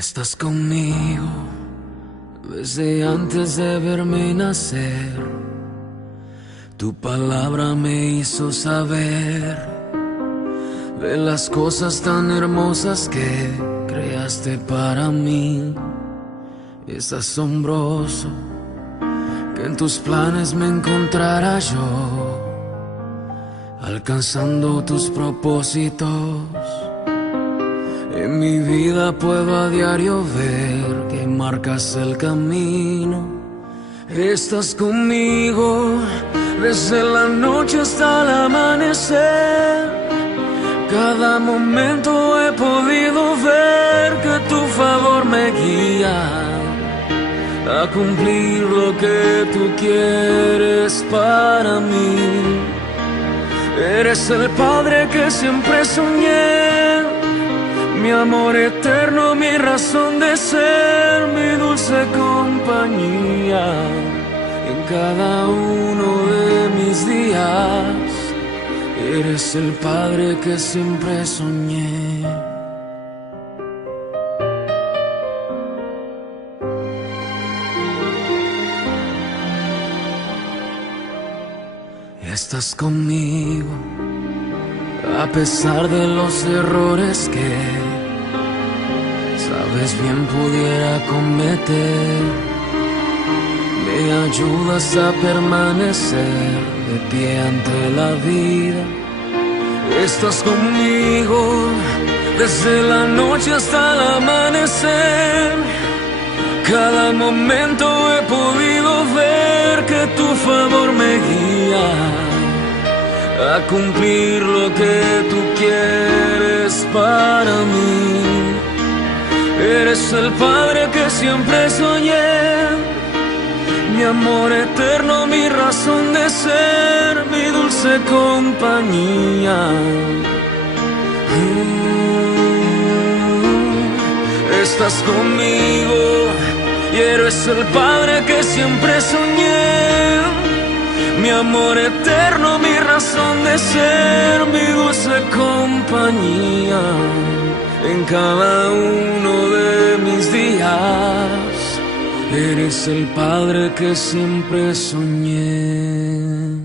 Estás conmigo desde antes de verme nacer. Tu palabra me hizo saber de las cosas tan hermosas que creaste para mí. Es asombroso que en tus planes me encontrara yo, alcanzando tus propósitos. En mi vida puedo a diario ver que marcas el camino. Estás conmigo desde la noche hasta el amanecer. Cada momento he podido ver que tu favor me guía a cumplir lo que tú quieres para mí. Eres el Padre que siempre soñé, mi amor eterno, mi razón de ser, mi dulce compañía en cada uno de mis días. Eres el Padre que siempre soñé. Estás conmigo a pesar de los errores que sabes bien pudiera cometer. Me ayudas a permanecer de pie ante la vida. Estás conmigo desde la noche hasta el amanecer. Cada momento he podido ver que tu favor me guía a cumplir lo que tú quieres para mí. Eres el Padre que siempre soñé, mi amor eterno, mi razón de ser, mi dulce compañía. Estás conmigo y eres el Padre que siempre soñé, mi amor eterno, mi razón de ser, mi dulce compañía en cada uno de mis días. Eres el Padre que siempre soñé.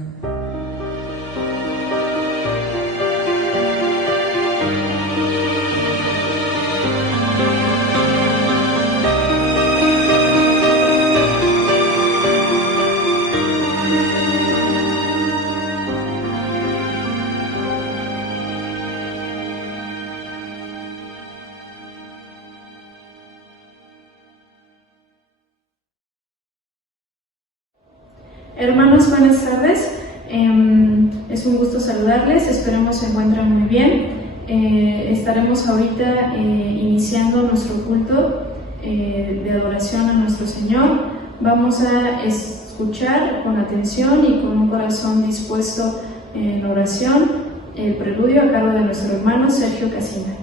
Hermanos, buenas tardes. Es un gusto saludarles, esperemos se encuentren muy bien. Estaremos ahorita iniciando nuestro culto de adoración a nuestro Señor. Vamos a escuchar con atención y con un corazón dispuesto en oración el preludio a cargo de nuestro hermano Sergio Casina.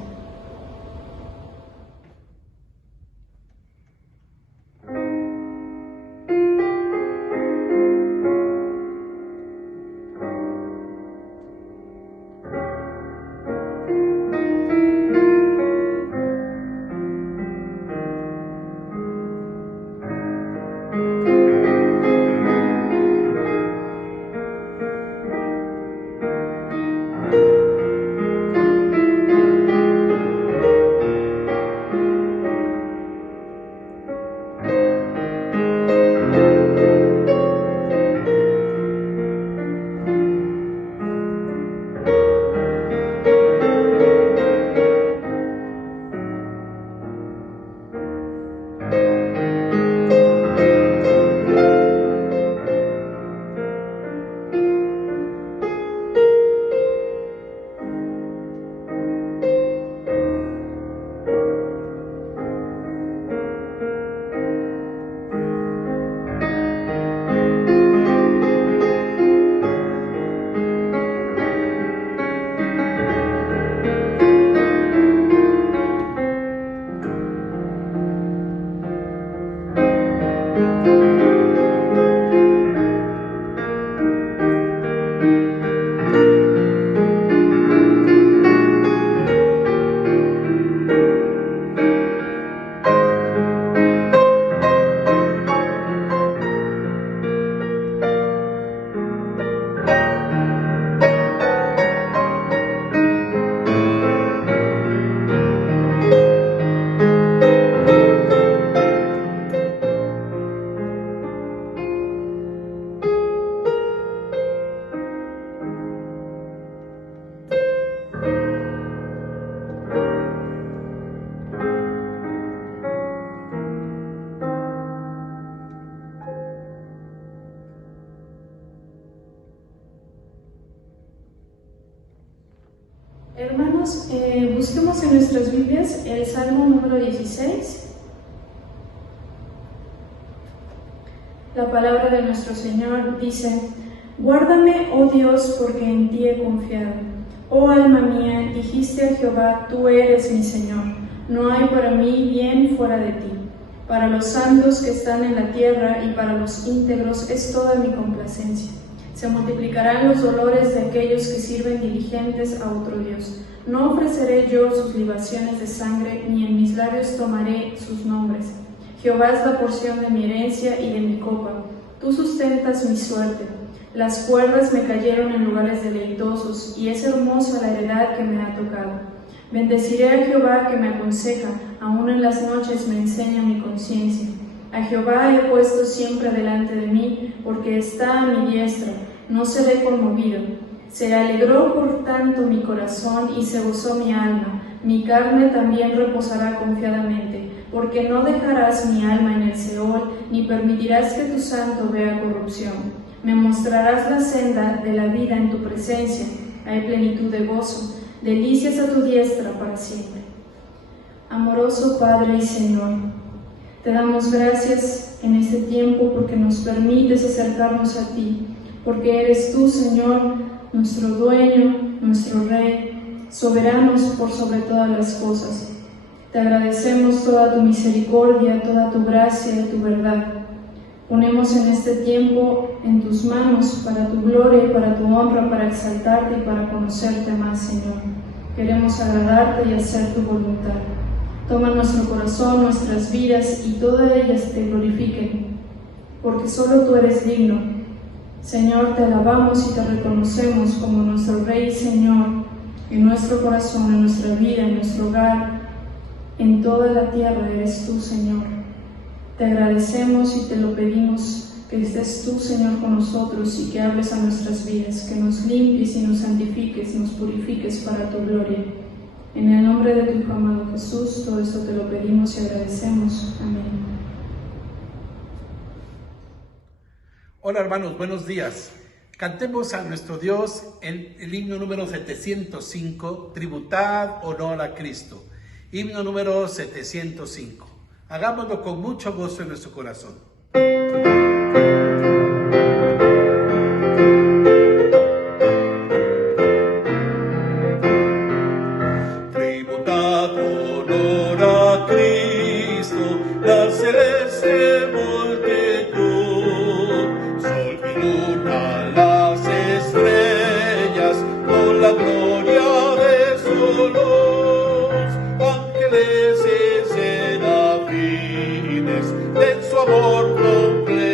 Hermanos, busquemos en nuestras Biblias el Salmo número 16. La palabra de nuestro Señor dice: Guárdame, oh Dios, porque en ti he confiado. Oh alma mía, dijiste a Jehová, tú eres mi Señor. No hay para mí bien fuera de ti. Para los santos que están en la tierra y para los íntegros es toda mi complacencia. Se multiplicarán los dolores de aquellos que sirven diligentes a otro Dios. No ofreceré yo sus libaciones de sangre, ni en mis labios tomaré sus nombres. Jehová es la porción de mi herencia y de mi copa. Tú sustentas mi suerte. Las cuerdas me cayeron en lugares deleitosos, y es hermosa la heredad que me ha tocado. Bendeciré a Jehová que me aconseja, aún en las noches me enseña mi conciencia. A Jehová he puesto siempre delante de mí, porque está a mi diestra, no seré conmovido. Se alegró por tanto mi corazón y se gozó mi alma. Mi carne también reposará confiadamente, porque no dejarás mi alma en el Seol, ni permitirás que tu santo vea corrupción. Me mostrarás la senda de la vida en tu presencia, hay plenitud de gozo, delicias a tu diestra para siempre. Amoroso Padre y Señor, te damos gracias en este tiempo porque nos permites acercarnos a ti, porque eres tú, Señor, nuestro dueño, nuestro Rey, soberanos por sobre todas las cosas. Te agradecemos toda tu misericordia, toda tu gracia y tu verdad. Ponemos en este tiempo en tus manos para tu gloria y para tu honra, para exaltarte y para conocerte más, Señor. Queremos agradarte y hacer tu voluntad. Toma nuestro corazón, nuestras vidas y todas ellas te glorifiquen, porque solo tú eres digno. Señor, te alabamos y te reconocemos como nuestro Rey y Señor, en nuestro corazón, en nuestra vida, en nuestro hogar, en toda la tierra eres tú, Señor. Te agradecemos y te lo pedimos, que estés tú, Señor, con nosotros y que hables a nuestras vidas, que nos limpies y nos santifiques, nos purifiques para tu gloria. En el nombre de tu Hijo amado Jesús, todo esto te lo pedimos y agradecemos. Amén. Hola hermanos, buenos días. Cantemos a nuestro Dios en el himno número 705, Tributad honor a Cristo. Himno número 705. Hagámoslo con mucho gozo en nuestro corazón. Tributad honor a Cristo, la celeste multitud, sol y luna, las estrellas, con la gloria de su luz, ángeles y serafines, de su amor completo.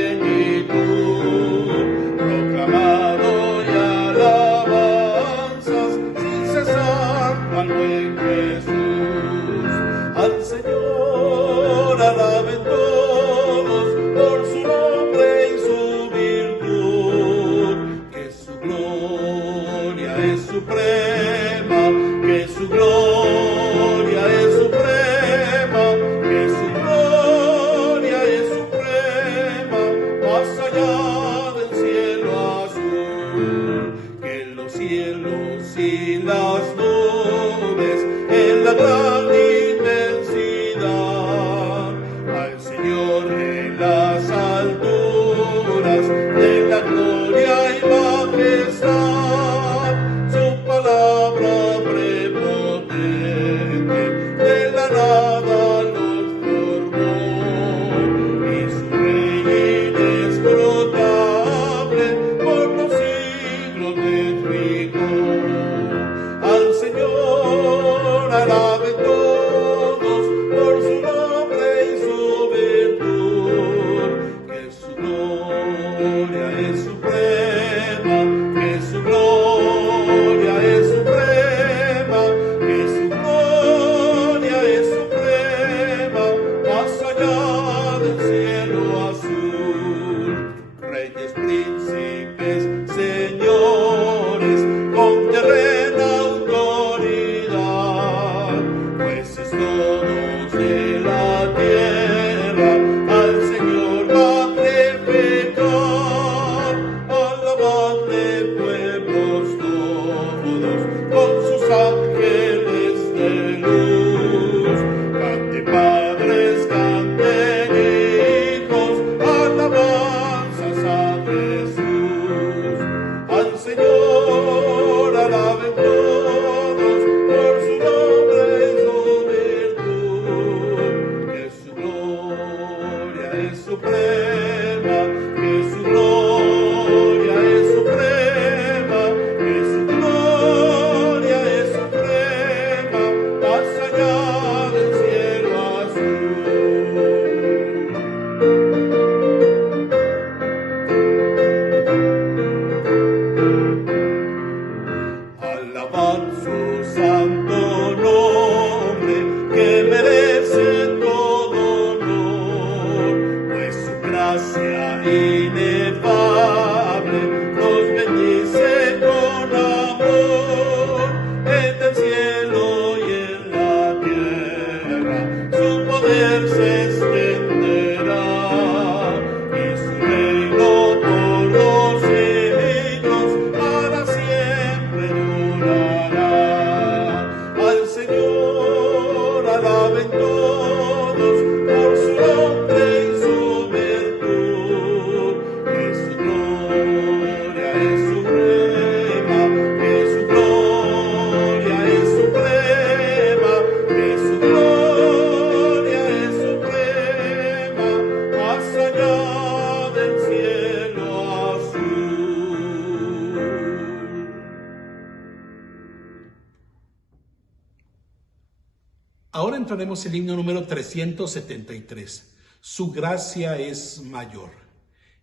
Ahora entonemos el himno número 373. Su gracia es mayor.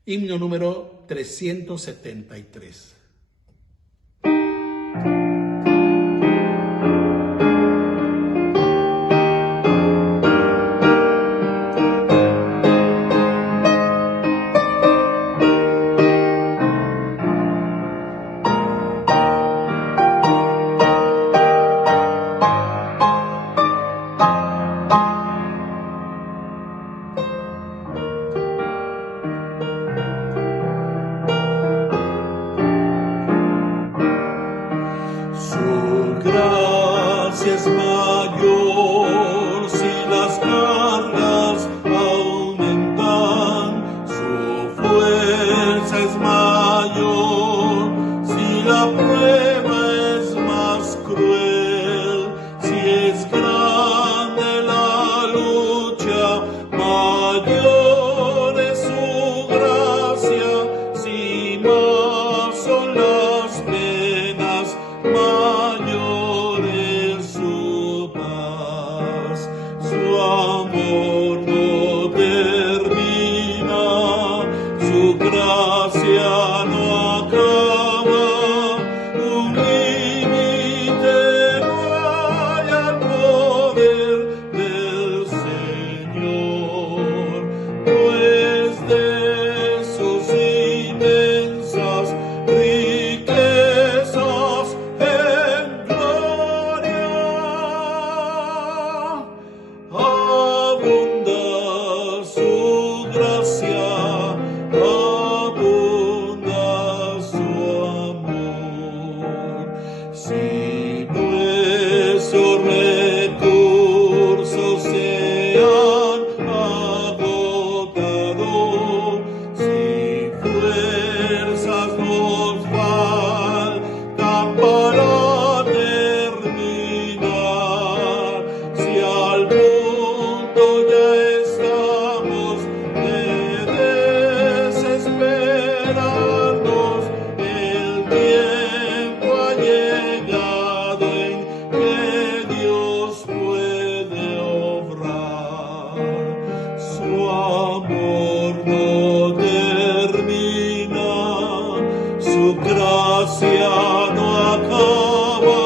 Himno número 373. Es mayor si las cargas aumentan, su fuerza es mayor si la prueba es más cruel, si es grande la lucha, mayor es su gracia, si más son las penas, mayor es su paz. Su amor no termina, su gracia no acaba, un límite no hay al poder del Señor, pues de sus inmensas riquezas en gloria abunda su gracia, abunda su amor. Si nuestros recursos se han agotado, si fuerzas nos faltan para terminar, si al punto ya estamos de desesperarnos, el tiempo ha llegado en que Dios puede obrar. Su amor no termina, su gracia no acaba,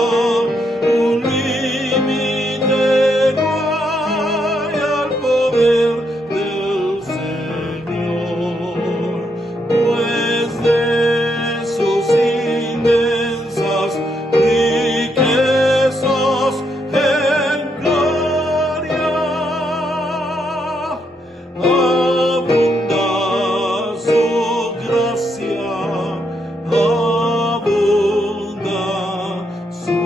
un límite no hay al poder del Señor, pues de sus inmensas riquezas en gloria abunda su gracia, abunda su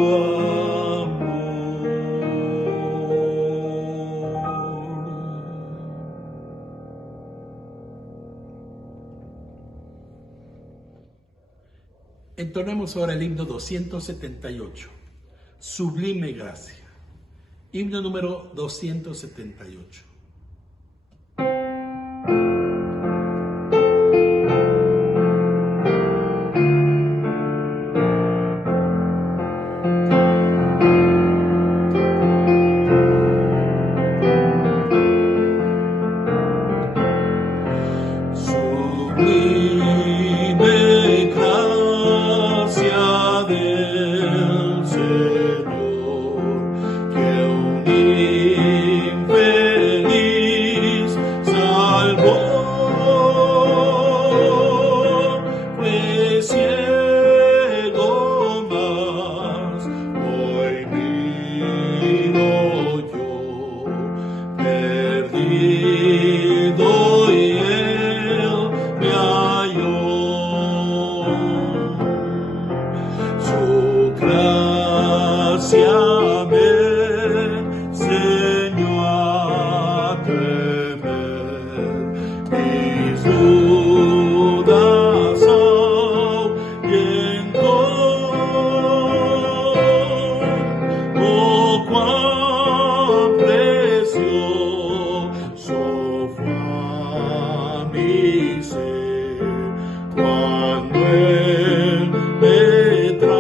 amor. Entonemos ahora el himno 278. Sublime gracia. Himno número 278. Sublime gracia del Señor, que un infeliz salvó, fue ciego mas hoy miro yo, perdido y él me halló. Su gracia me enseñó a temer, mis dudas ahuyentó. Oh, cuán precioso fue a mi ser cuando Él me transformó.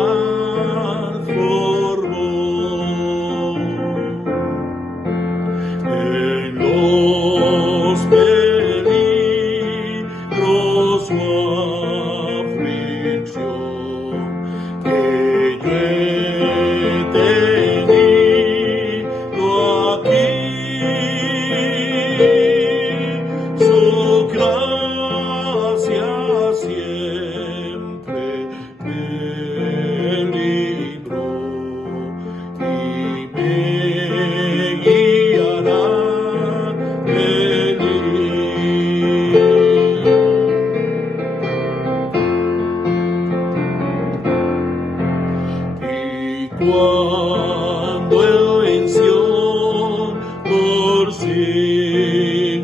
el en Sion por siglos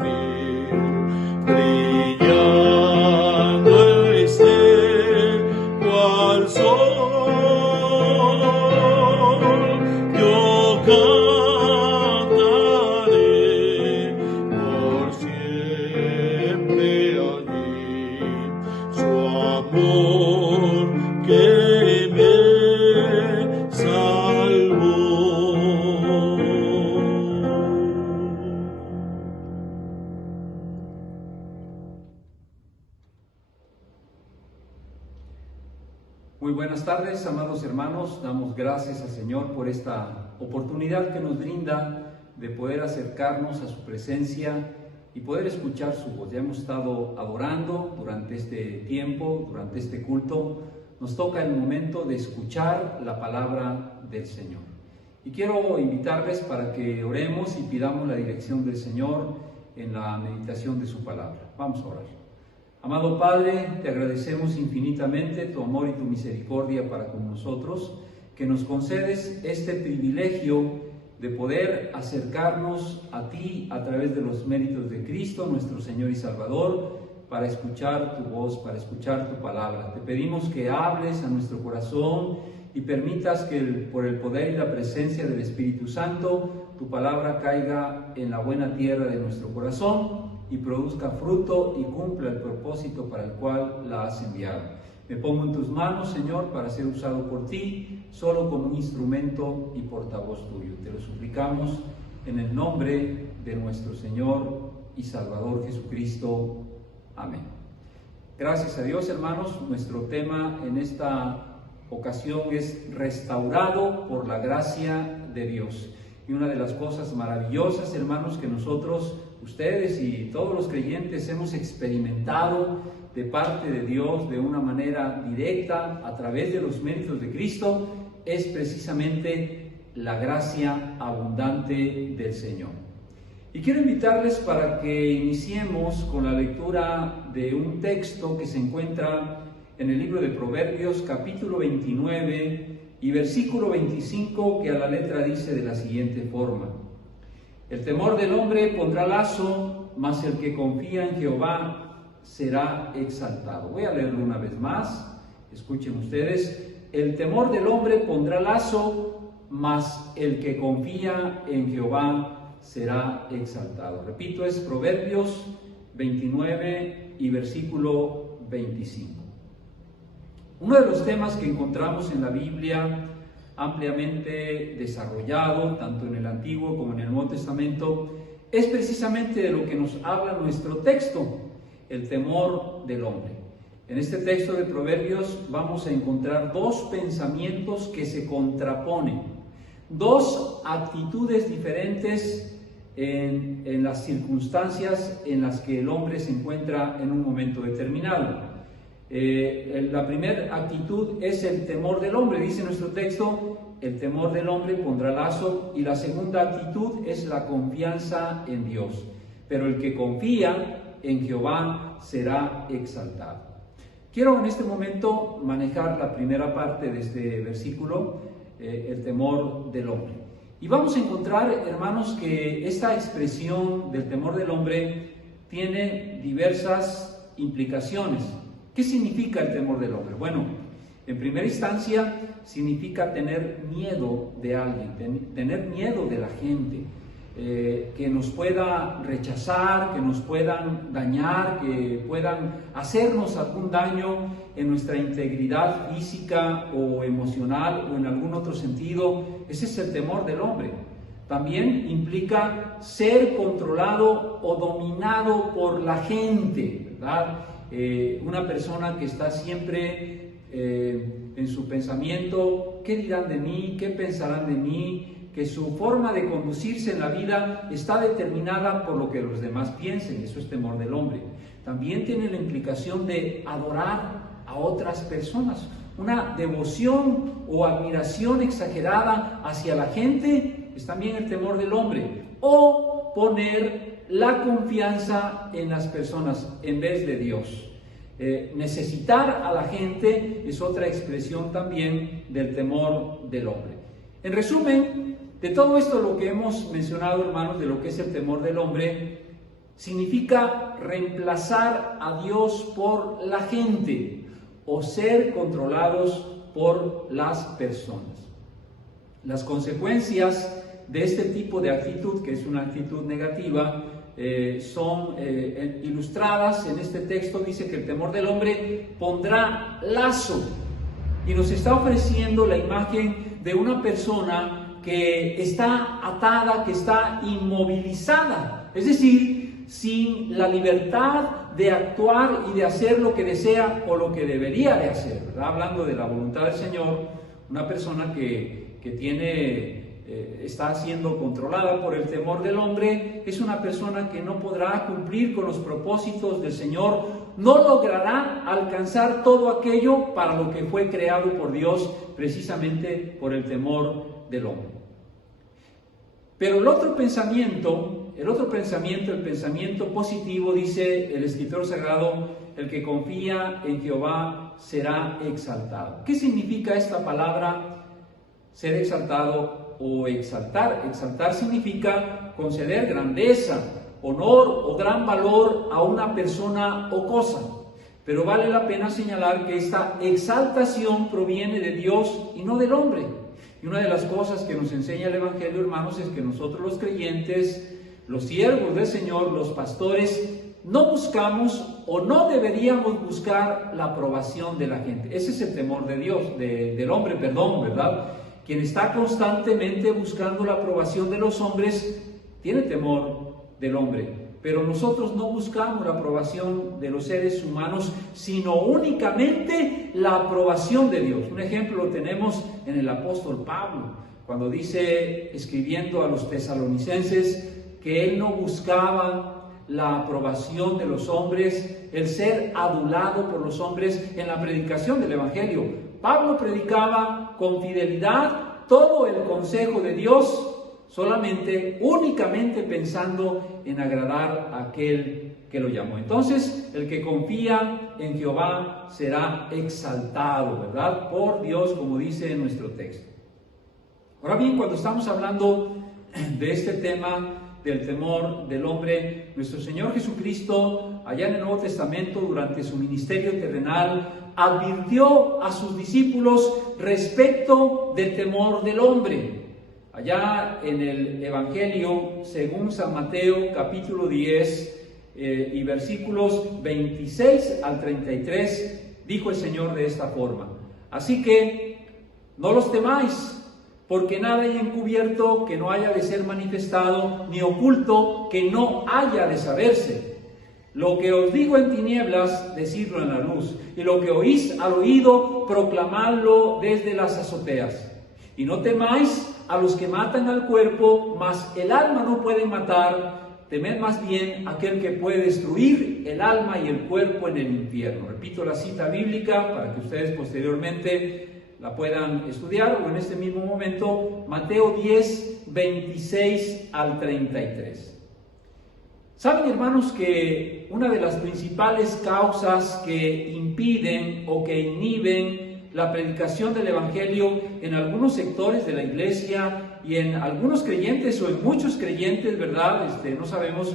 mil, brillando esté cual sol, yo cantaré por siempre allí su amor que me salvó. Muy buenas tardes, amados hermanos. Damos gracias al Señor por esta oportunidad que nos brinda de poder acercarnos a su presencia y poder escuchar su voz. Ya hemos estado adorando durante este tiempo, durante este culto. Nos toca el momento de escuchar la palabra del Señor. Y quiero invitarles para que oremos y pidamos la dirección del Señor en la meditación de su palabra. Vamos a orar. Amado Padre, te agradecemos infinitamente tu amor y tu misericordia para con nosotros, que nos concedes este privilegio de poder acercarnos a ti a través de los méritos de Cristo, nuestro Señor y Salvador, para escuchar tu voz, para escuchar tu palabra. Te pedimos que hables a nuestro corazón y permitas que por el poder y la presencia del Espíritu Santo, tu palabra caiga en la buena tierra de nuestro corazón y produzca fruto y cumpla el propósito para el cual la has enviado. Me pongo en tus manos, Señor, para ser usado por ti, solo como un instrumento y portavoz tuyo. Te lo suplicamos en el nombre de nuestro Señor y Salvador Jesucristo. Amén. Gracias a Dios, hermanos. Nuestro tema en esta ocasión es restaurado por la gracia de Dios. Y una de las cosas maravillosas, hermanos, que nosotros, ustedes y todos los creyentes hemos experimentado de parte de Dios de una manera directa a través de los méritos de Cristo, es precisamente la gracia abundante del Señor. Y quiero invitarles para que iniciemos con la lectura de un texto que se encuentra en el libro de Proverbios, capítulo 29 y versículo 25, que a la letra dice de la siguiente forma: el temor del hombre pondrá lazo, mas el que confía en Jehová será exaltado. Voy a leerlo una vez más, escuchen ustedes. El temor del hombre pondrá lazo, mas el que confía en Jehová será exaltado. Repito, es Proverbios 29 y versículo 25. Uno de los temas que encontramos en la Biblia ampliamente desarrollado, tanto en el Antiguo como en el Nuevo Testamento, es precisamente de lo que nos habla nuestro texto, el temor del hombre. En este texto de Proverbios vamos a encontrar dos pensamientos que se contraponen, dos actitudes diferentes en las circunstancias en las que el hombre se encuentra en un momento determinado. La primera actitud es el temor del hombre, dice nuestro texto: el temor del hombre pondrá lazo. Y la segunda actitud es la confianza en Dios. Pero el que confía en Jehová será exaltado. Quiero en este momento manejar la primera parte de este versículo, el temor del hombre. Y vamos a encontrar, hermanos, que esta expresión del temor del hombre tiene diversas implicaciones. ¿Qué significa el temor del hombre? Bueno, en primera instancia significa tener miedo de alguien, tener miedo de la gente, que nos pueda rechazar, que nos puedan dañar, que puedan hacernos algún daño en nuestra integridad física o emocional o en algún otro sentido. Ese es el temor del hombre. También implica ser controlado o dominado por la gente, ¿verdad? Una persona que está siempre en su pensamiento: ¿qué dirán de mí? ¿Qué pensarán de mí? Que su forma de conducirse en la vida está determinada por lo que los demás piensen. Eso es temor del hombre. También tiene la implicación de adorar a otras personas, una devoción o admiración exagerada hacia la gente, es también el temor del hombre. O poner la confianza en las personas en vez de Dios. necesitar a la gente es otra expresión también del temor del hombre. En resumen, de todo esto lo que hemos mencionado, hermanos, de lo que es el temor del hombre, significa reemplazar a Dios por la gente o ser controlados por las personas. Las consecuencias de este tipo de actitud, que es una actitud negativa, son ilustradas en este texto. Dice que el temor del hombre pondrá lazo, y nos está ofreciendo la imagen de una persona que está atada, que está inmovilizada, es decir, sin la libertad de actuar y de hacer lo que desea o lo que debería de hacer, ¿verdad? Hablando de la voluntad del Señor, una persona que está siendo controlada por el temor del hombre es una persona que no podrá cumplir con los propósitos del Señor, no logrará alcanzar todo aquello para lo que fue creado por Dios, precisamente por el temor del hombre. Pero el otro pensamiento, el pensamiento positivo, dice el escritor sagrado: el que confía en Jehová será exaltado. ¿Qué significa esta palabra ser exaltado o exaltar? Exaltar significa conceder grandeza, honor o gran valor a una persona o cosa. Pero vale la pena señalar que esta exaltación proviene de Dios y no del hombre. Y una de las cosas que nos enseña el Evangelio, hermanos, es que nosotros los creyentes, los siervos del Señor, los pastores, no buscamos o no deberíamos buscar la aprobación de la gente. Ese es el temor de Dios, del hombre, ¿verdad? Quien está constantemente buscando la aprobación de los hombres tiene temor del hombre. Pero nosotros no buscamos la aprobación de los seres humanos, sino únicamente la aprobación de Dios. Un ejemplo lo tenemos en el apóstol Pablo, cuando dice, escribiendo a los tesalonicenses, que él no buscaba la aprobación de los hombres, el ser adulado por los hombres en la predicación del Evangelio. Pablo predicaba con fidelidad todo el consejo de Dios, únicamente pensando en agradar a aquel que lo llamó. Entonces, el que confía en Jehová será exaltado, ¿verdad? Por Dios, como dice en nuestro texto. Ahora bien, cuando estamos hablando de este tema del temor del hombre, nuestro Señor Jesucristo, allá en el Nuevo Testamento, durante su ministerio terrenal, advirtió a sus discípulos respecto del temor del hombre. Allá en el Evangelio, según San Mateo, capítulo 10, y versículos 26 al 33, dijo el Señor de esta forma: así que no los temáis, porque nada hay encubierto que no haya de ser manifestado, ni oculto que no haya de saberse. Lo que os digo en tinieblas, decidlo en la luz, y lo que oís al oído, proclamadlo desde las azoteas. Y no temáis a los que matan al cuerpo, mas el alma no pueden matar. Temed más bien aquel que puede destruir el alma y el cuerpo en el infierno. Repito la cita bíblica para que ustedes posteriormente la puedan estudiar, o en este mismo momento, Mateo 10, 26 al 33. ¿Saben, hermanos, que una de las principales causas que impiden o que inhiben la predicación del Evangelio en algunos sectores de la iglesia y en algunos creyentes o en muchos creyentes, ¿verdad? No sabemos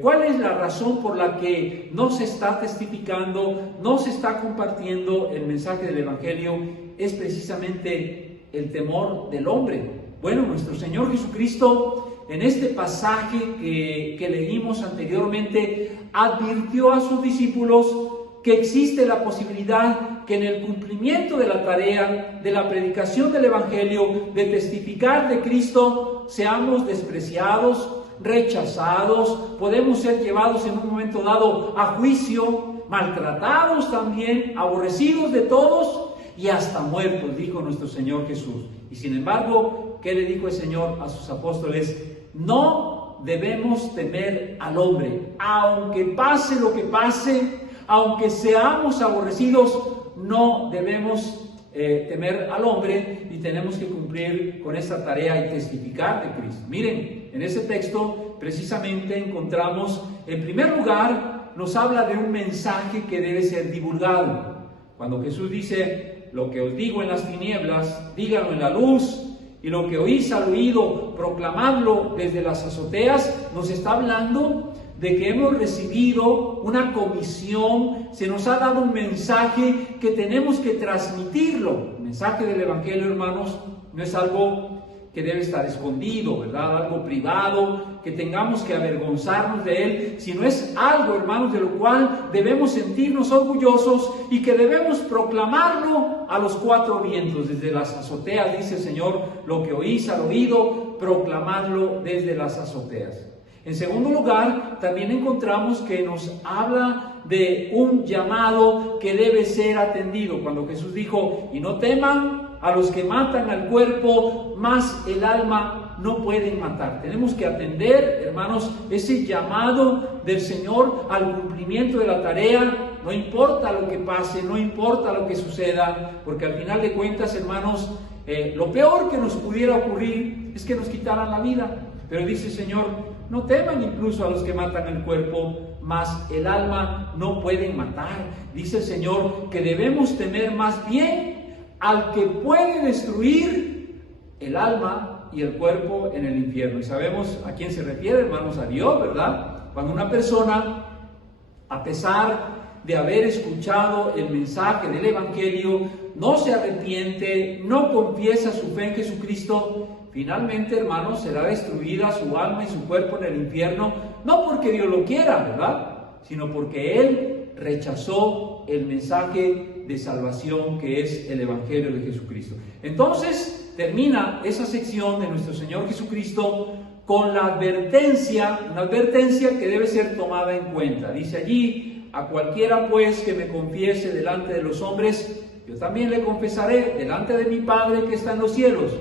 cuál es la razón por la que no se está testificando, no se está compartiendo el mensaje del Evangelio? Es precisamente el temor del hombre. Bueno, nuestro Señor Jesucristo, en este pasaje que leímos anteriormente, advirtió a sus discípulos que existe la posibilidad que en el cumplimiento de la tarea de la predicación del Evangelio, de testificar de Cristo, seamos despreciados, rechazados, podemos ser llevados en un momento dado a juicio, maltratados también, aborrecidos de todos y hasta muertos, dijo nuestro Señor Jesús. Y sin embargo, ¿qué le dijo el Señor a sus apóstoles? No debemos temer al hombre, aunque pase lo que pase, aunque seamos aborrecidos, no debemos temer al hombre y tenemos que cumplir con esta tarea y testificar de Cristo. Miren, en este texto precisamente encontramos en primer lugar nos habla de un mensaje que debe ser divulgado. Cuando Jesús dice, lo que os digo en las tinieblas, díganlo en la luz, y lo que oís al oído, proclamadlo desde las azoteas, nos está hablando de que hemos recibido una comisión, se nos ha dado un mensaje que tenemos que transmitirlo. El mensaje del Evangelio, hermanos, no es algo que debe estar escondido, ¿verdad? Algo privado, que tengamos que avergonzarnos de él, sino es algo, hermanos, de lo cual debemos sentirnos orgullosos y que debemos proclamarlo a los cuatro vientos. Desde las azoteas, dice el Señor, lo que oís al oído, proclamadlo desde las azoteas. En segundo lugar, también encontramos que nos habla de un llamado que debe ser atendido. Cuando Jesús dijo, y no teman a los que matan al cuerpo, mas el alma no pueden matar. Tenemos que atender, hermanos, ese llamado del Señor al cumplimiento de la tarea. No importa lo que pase, no importa lo que suceda, porque al final de cuentas, hermanos, lo peor que nos pudiera ocurrir es que nos quitaran la vida. Pero dice el Señor, no teman incluso a los que matan el cuerpo, mas el alma no pueden matar. Dice el Señor que debemos temer más bien al que puede destruir el alma y el cuerpo en el infierno. Y sabemos a quién se refiere, hermanos, a Dios, ¿verdad? Cuando una persona, a pesar de haber escuchado el mensaje del Evangelio, no se arrepiente, no confiesa su fe en Jesucristo, finalmente, hermanos, será destruida su alma y su cuerpo en el infierno, no porque Dios lo quiera, ¿verdad? Sino porque Él rechazó el mensaje de salvación que es el Evangelio de Jesucristo. Entonces, termina esa sección de nuestro Señor Jesucristo con la advertencia, una advertencia que debe ser tomada en cuenta. Dice allí, a cualquiera pues que me confiese delante de los hombres, yo también le confesaré delante de mi Padre que está en los cielos.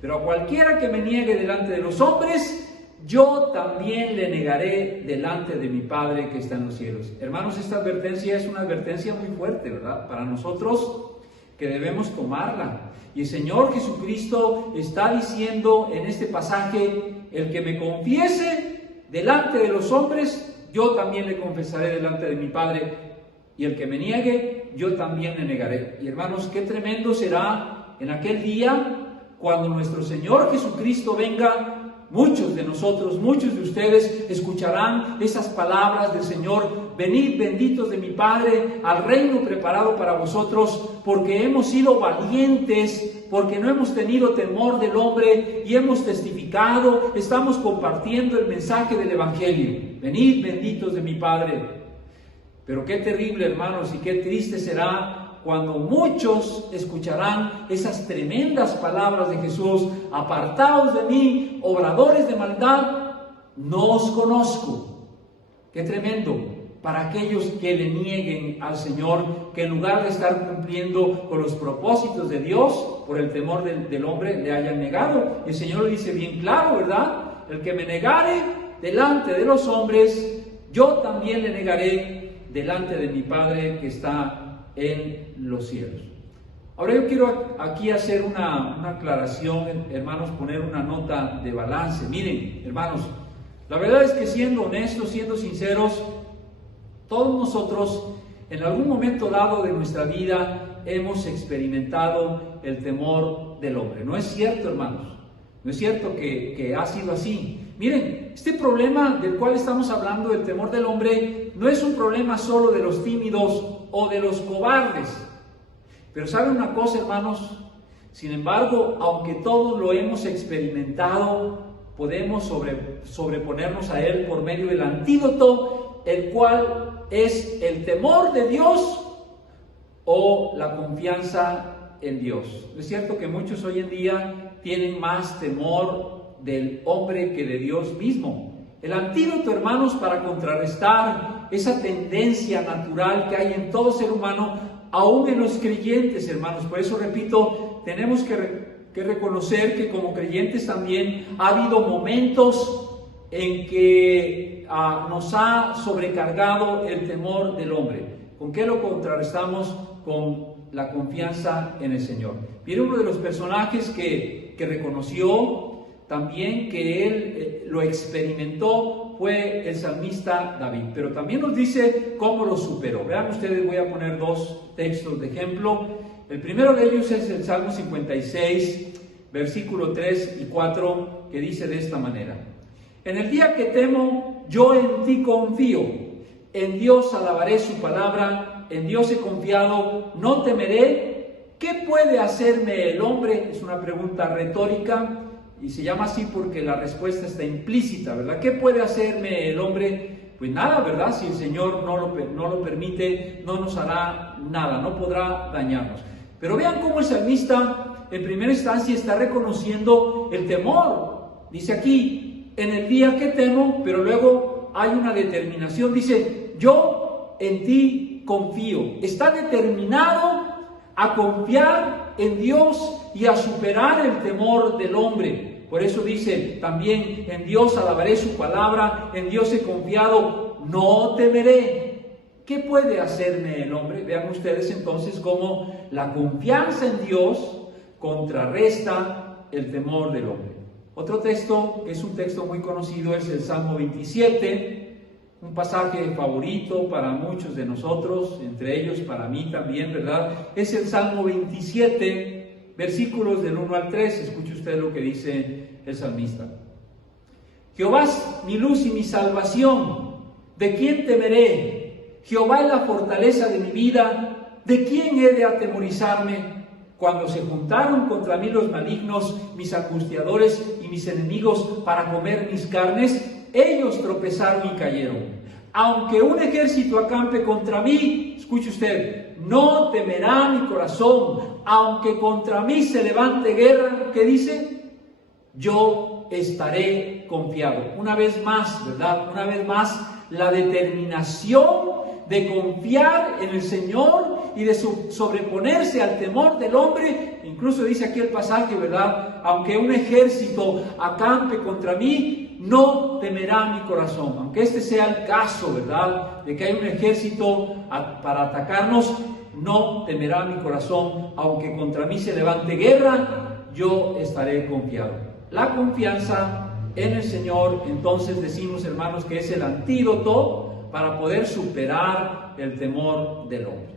Pero a cualquiera que me niegue delante de los hombres, yo también le negaré delante de mi Padre que está en los cielos. Hermanos, esta advertencia es una advertencia muy fuerte, ¿verdad? Para nosotros que debemos tomarla. Y el Señor Jesucristo está diciendo en este pasaje, el que me confiese delante de los hombres, yo también le confesaré delante de mi Padre. Y el que me niegue, yo también le negaré. Y hermanos, qué tremendo será en aquel día cuando nuestro Señor Jesucristo venga. Muchos de nosotros, muchos de ustedes escucharán esas palabras del Señor: venid benditos de mi Padre al reino preparado para vosotros, porque hemos sido valientes, porque no hemos tenido temor del hombre y hemos testificado, estamos compartiendo el mensaje del Evangelio. Venid benditos de mi Padre. Pero qué terrible, hermanos, y qué triste será cuando muchos escucharán esas tremendas palabras de Jesús: apartaos de mí, obradores de maldad, no os conozco. Qué tremendo para aquellos que le nieguen al Señor, que en lugar de estar cumpliendo con los propósitos de Dios, por el temor del hombre, le hayan negado. Y el Señor lo dice bien claro, ¿verdad? El que me negare delante de los hombres, yo también le negaré delante de mi Padre que está en los cielos. Ahora yo quiero aquí hacer una aclaración, hermanos, poner una nota de balance. Miren, hermanos, la verdad es que siendo honestos, siendo sinceros, todos nosotros en algún momento dado de nuestra vida hemos experimentado el temor del hombre. ¿No es cierto, hermanos? ¿No es cierto que ha sido así? Miren, este problema del cual estamos hablando, del temor del hombre, no es un problema solo de los tímidos o de los cobardes. Pero ¿saben una cosa, hermanos? Sin embargo, aunque todos lo hemos experimentado, podemos sobreponernos a él por medio del antídoto, el cual es el temor de Dios o la confianza en Dios. Es cierto que muchos hoy en día tienen más temor del hombre que de Dios mismo. El antídoto, hermanos, para contrarrestar esa tendencia natural que hay en todo ser humano, aún en los creyentes, hermanos. Por eso, repito, tenemos que reconocer que como creyentes también ha habido momentos en que nos ha sobrecargado el temor del hombre. ¿Con qué lo contrarrestamos? Con la confianza en el Señor. Viene uno de los personajes que reconoció también que él lo experimentó fue el salmista David, pero también nos dice cómo lo superó. Vean ustedes, voy a poner dos textos de ejemplo. El primero de ellos es el Salmo 56, versículo 3 y 4, que dice de esta manera: en el día que temo, yo en ti confío, en Dios alabaré su palabra, en Dios he confiado, no temeré. ¿Qué puede hacerme el hombre? Es una pregunta retórica y se llama así porque la respuesta está implícita, ¿verdad? ¿Qué puede hacerme el hombre? Pues nada, ¿verdad? Si el Señor no lo permite, no nos hará nada, no podrá dañarnos. Pero vean cómo el salmista en primera instancia está reconociendo el temor. Dice aquí, en el día que temo, pero luego hay una determinación. Dice, yo en ti confío. Está determinado a confiar en Dios y a superar el temor del hombre. Por eso dice también, en Dios alabaré su palabra, en Dios he confiado, no temeré. ¿Qué puede hacerme el hombre? Vean ustedes entonces cómo la confianza en Dios contrarresta el temor del hombre. Otro texto, que es un texto muy conocido, es el Salmo 27, un pasaje favorito para muchos de nosotros, entre ellos para mí también, ¿verdad? Es el Salmo 27, versículos del 1 al 3, escuche usted lo que dice el salmista. Jehová es mi luz y mi salvación, ¿de quién temeré? Jehová es la fortaleza de mi vida, ¿de quién he de atemorizarme? Cuando se juntaron contra mí los malignos, mis angustiadores y mis enemigos para comer mis carnes, ellos tropezaron y cayeron. Aunque un ejército acampe contra mí, escuche usted, no temerá mi corazón. Aunque contra mí se levante guerra, ¿qué dice? Yo estaré confiado. Una vez más, ¿verdad? Una vez más, la determinación de confiar en el Señor y de sobreponerse al temor del hombre. Incluso dice aquí el pasaje, ¿verdad? Aunque un ejército acampe contra mí, no temerá mi corazón. Aunque este sea el caso, ¿verdad? De que hay un ejército para atacarnos, no temerá mi corazón. Aunque contra mí se levante guerra, yo estaré confiado. La confianza en el Señor, entonces decimos, hermanos, que es el antídoto para poder superar el temor del hombre.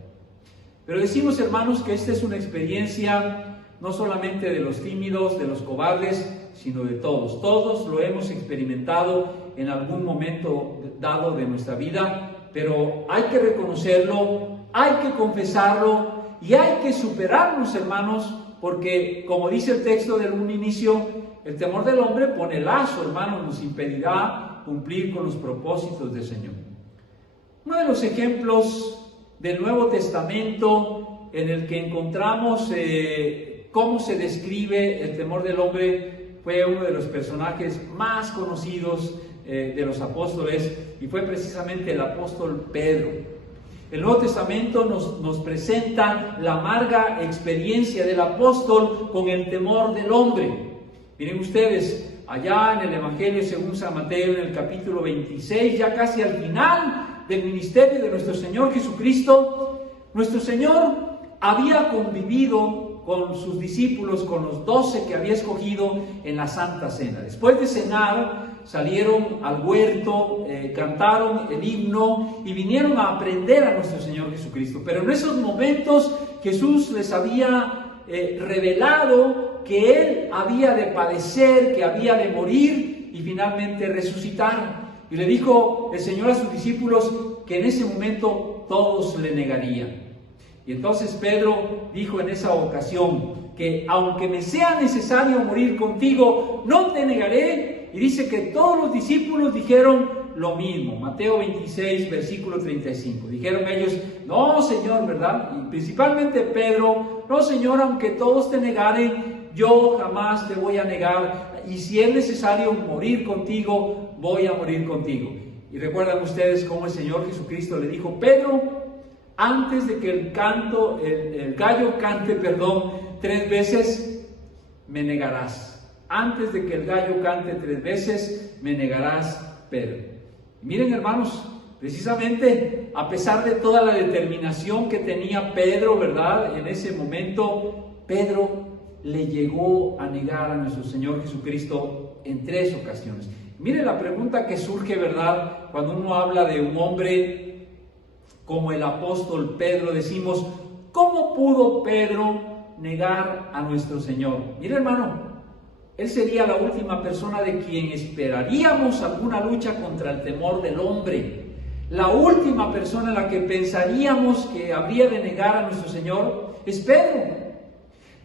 Pero decimos, hermanos, que esta es una experiencia no solamente de los tímidos, de los cobardes, sino de todos. Todos lo hemos experimentado en algún momento dado de nuestra vida, pero hay que reconocerlo, hay que confesarlo y hay que superarnos, hermanos, porque como dice el texto del un inicio, el temor del hombre pone lazo, hermanos, nos impedirá cumplir con los propósitos del Señor. Uno de los ejemplos del Nuevo Testamento en el que encontramos cómo se describe el temor del hombre fue uno de los personajes más conocidos de los apóstoles y fue precisamente el apóstol Pedro. El Nuevo Testamento nos presenta la amarga experiencia del apóstol con el temor del hombre. Miren ustedes, allá en el Evangelio según San Mateo, en el capítulo 26, ya casi al final del ministerio de nuestro Señor Jesucristo, nuestro Señor había convivido con sus discípulos, con los 12 que había escogido en la Santa Cena. Después de cenar, salieron al huerto, cantaron el himno y vinieron a aprender a nuestro Señor Jesucristo. Pero en esos momentos Jesús les había revelado que Él había de padecer, que había de morir y finalmente resucitar. Y le dijo el Señor a sus discípulos que en ese momento todos le negarían. Y entonces Pedro dijo en esa ocasión que aunque me sea necesario morir contigo, no te negaré. Y dice que todos los discípulos dijeron lo mismo. Mateo 26, versículo 35. Dijeron ellos, no, Señor, ¿verdad? Y principalmente Pedro, no, Señor, aunque todos te negaren, yo jamás te voy a negar. Y si es necesario morir contigo, voy a morir contigo. Y recuerdan ustedes cómo el Señor Jesucristo le dijo, Pedro, antes de que el gallo cante, 3 veces, me negarás. Antes de que el gallo cante 3 veces, me negarás, Pedro. Y miren, hermanos, precisamente a pesar de toda la determinación que tenía Pedro, ¿verdad? En ese momento, Pedro le llegó a negar a nuestro Señor Jesucristo en 3 ocasiones. Mire la pregunta que surge, ¿verdad? Cuando uno habla de un hombre como el apóstol Pedro, decimos, ¿cómo pudo Pedro negar a nuestro Señor? Mire, hermano, él sería la última persona de quien esperaríamos alguna lucha contra el temor del hombre. La última persona en la que pensaríamos que habría de negar a nuestro Señor es Pedro.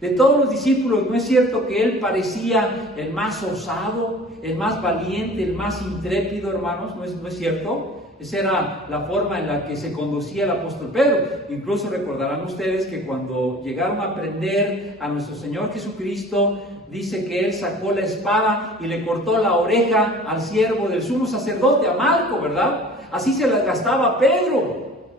De todos los discípulos, ¿no es cierto que él parecía el más osado, el más valiente, el más intrépido, hermanos? ¿No es cierto? Esa era la forma en la que se conducía el apóstol Pedro. Incluso recordarán ustedes que cuando llegaron a prender a nuestro Señor Jesucristo, dice que él sacó la espada y le cortó la oreja al siervo del sumo sacerdote, a Malco, ¿verdad? Así se las gastaba Pedro.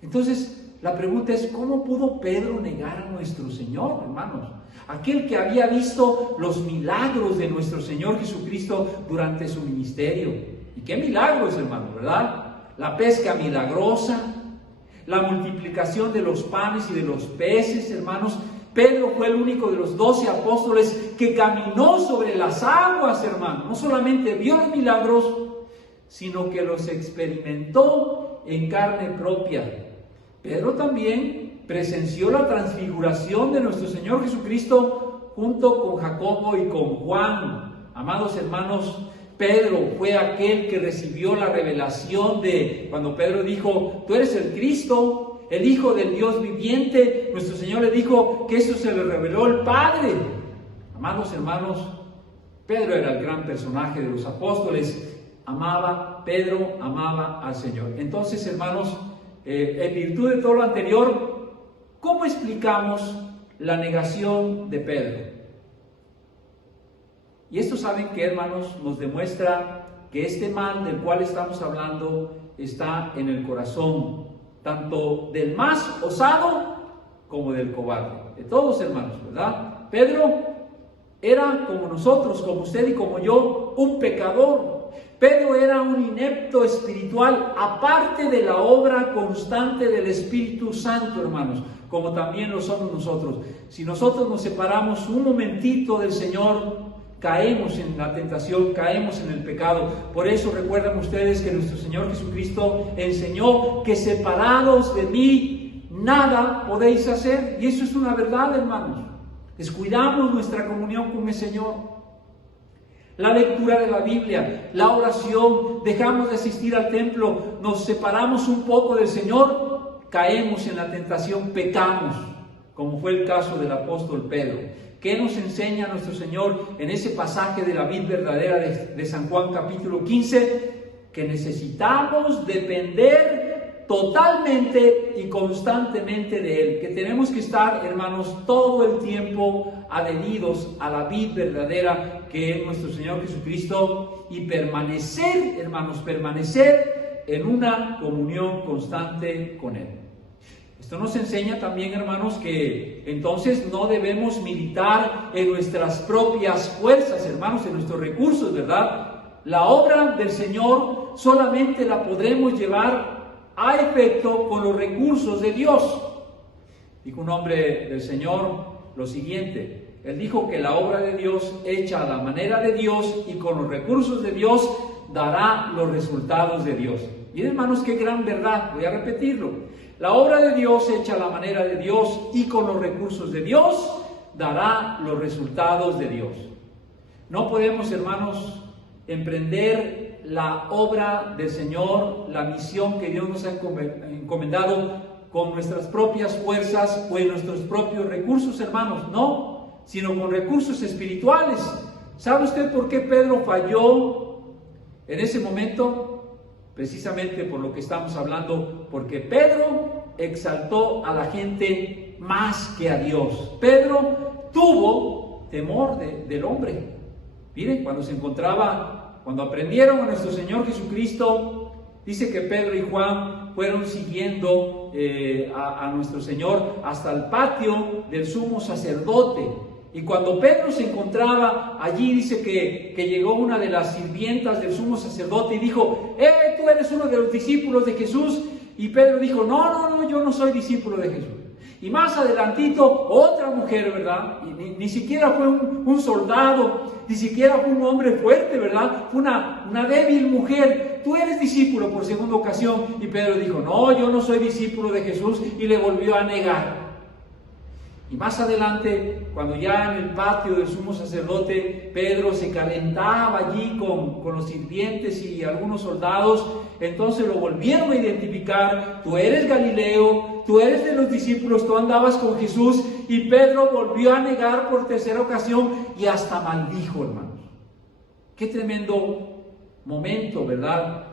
Entonces, la pregunta es, ¿cómo pudo Pedro negar a nuestro Señor, hermanos? Aquel que había visto los milagros de nuestro Señor Jesucristo durante su ministerio. ¿Y qué milagros, hermano, verdad? La pesca milagrosa, la multiplicación de los panes y de los peces, hermanos. Pedro fue el único de los 12 apóstoles que caminó sobre las aguas, hermano. No solamente vio los milagros, sino que los experimentó en carne propia. Pedro también presenció la transfiguración de nuestro Señor Jesucristo junto con Jacobo y con Juan. Amados hermanos, Pedro fue aquel que recibió la revelación de cuando Pedro dijo, tú eres el Cristo, el Hijo del Dios viviente. Nuestro Señor le dijo que eso se le reveló el Padre. Amados hermanos, Pedro era el gran personaje de los apóstoles. Pedro amaba al Señor. Entonces, hermanos, en virtud de todo lo anterior, ¿cómo explicamos la negación de Pedro? Y esto, ¿saben qué, hermanos? Nos demuestra que este mal del cual estamos hablando está en el corazón, tanto del más osado como del cobarde, de todos, hermanos, ¿verdad? Pedro era como nosotros, como usted y como yo, un pecador. Pedro era un inepto espiritual, aparte de la obra constante del Espíritu Santo, hermanos, como también lo somos nosotros. Si nosotros nos separamos un momentito del Señor, caemos en la tentación, caemos en el pecado. Por eso recuerdan ustedes que nuestro Señor Jesucristo enseñó que separados de mí, nada podéis hacer. Y eso es una verdad, hermanos. Descuidamos nuestra comunión con el Señor. La lectura de la Biblia, la oración, dejamos de asistir al templo, nos separamos un poco del Señor, caemos en la tentación, pecamos, como fue el caso del apóstol Pedro. ¿Qué nos enseña nuestro Señor en ese pasaje de la vid verdadera de San Juan capítulo 15? Que necesitamos depender totalmente y constantemente de Él, que tenemos que estar, hermanos, todo el tiempo adheridos a la vid verdadera que es nuestro Señor Jesucristo y permanecer, hermanos, permanecer en una comunión constante con Él. Esto nos enseña también, hermanos, que entonces no debemos militar en nuestras propias fuerzas, hermanos, en nuestros recursos, ¿verdad? La obra del Señor solamente la podremos llevar a efecto con los recursos de Dios. Dijo un hombre del Señor lo siguiente: él dijo que la obra de Dios hecha a la manera de Dios y con los recursos de Dios dará los resultados de Dios. Y hermanos, qué gran verdad, voy a repetirlo. La obra de Dios hecha a la manera de Dios y con los recursos de Dios dará los resultados de Dios. No podemos, hermanos, emprender la obra del Señor, la misión que Dios nos ha encomendado con nuestras propias fuerzas o en nuestros propios recursos, hermanos, no, sino con recursos espirituales. ¿Sabe usted por qué Pedro falló en ese momento? Precisamente por lo que estamos hablando, porque Pedro exaltó a la gente más que a Dios. Pedro tuvo temor del hombre. Miren, cuando aprendieron a nuestro Señor Jesucristo, dice que Pedro y Juan fueron siguiendo a nuestro Señor hasta el patio del sumo sacerdote. Y cuando Pedro se encontraba allí, dice que llegó una de las sirvientas del sumo sacerdote y dijo: tú eres uno de los discípulos de Jesús. Y Pedro dijo: no, yo no soy discípulo de Jesús. Y más adelantito, otra mujer, ¿verdad? Y ni siquiera fue un soldado, ni siquiera fue un hombre fuerte, ¿verdad? Fue una débil mujer. Tú eres discípulo por segunda ocasión. Y Pedro dijo, no, yo no soy discípulo de Jesús, y le volvió a negar. Y más adelante, cuando ya en el patio del sumo sacerdote, Pedro se calentaba allí con los sirvientes y algunos soldados, entonces lo volvieron a identificar, tú eres Galileo, tú eres de los discípulos, tú andabas con Jesús, y Pedro volvió a negar por tercera ocasión y hasta maldijo, hermanos. Qué tremendo momento, ¿verdad?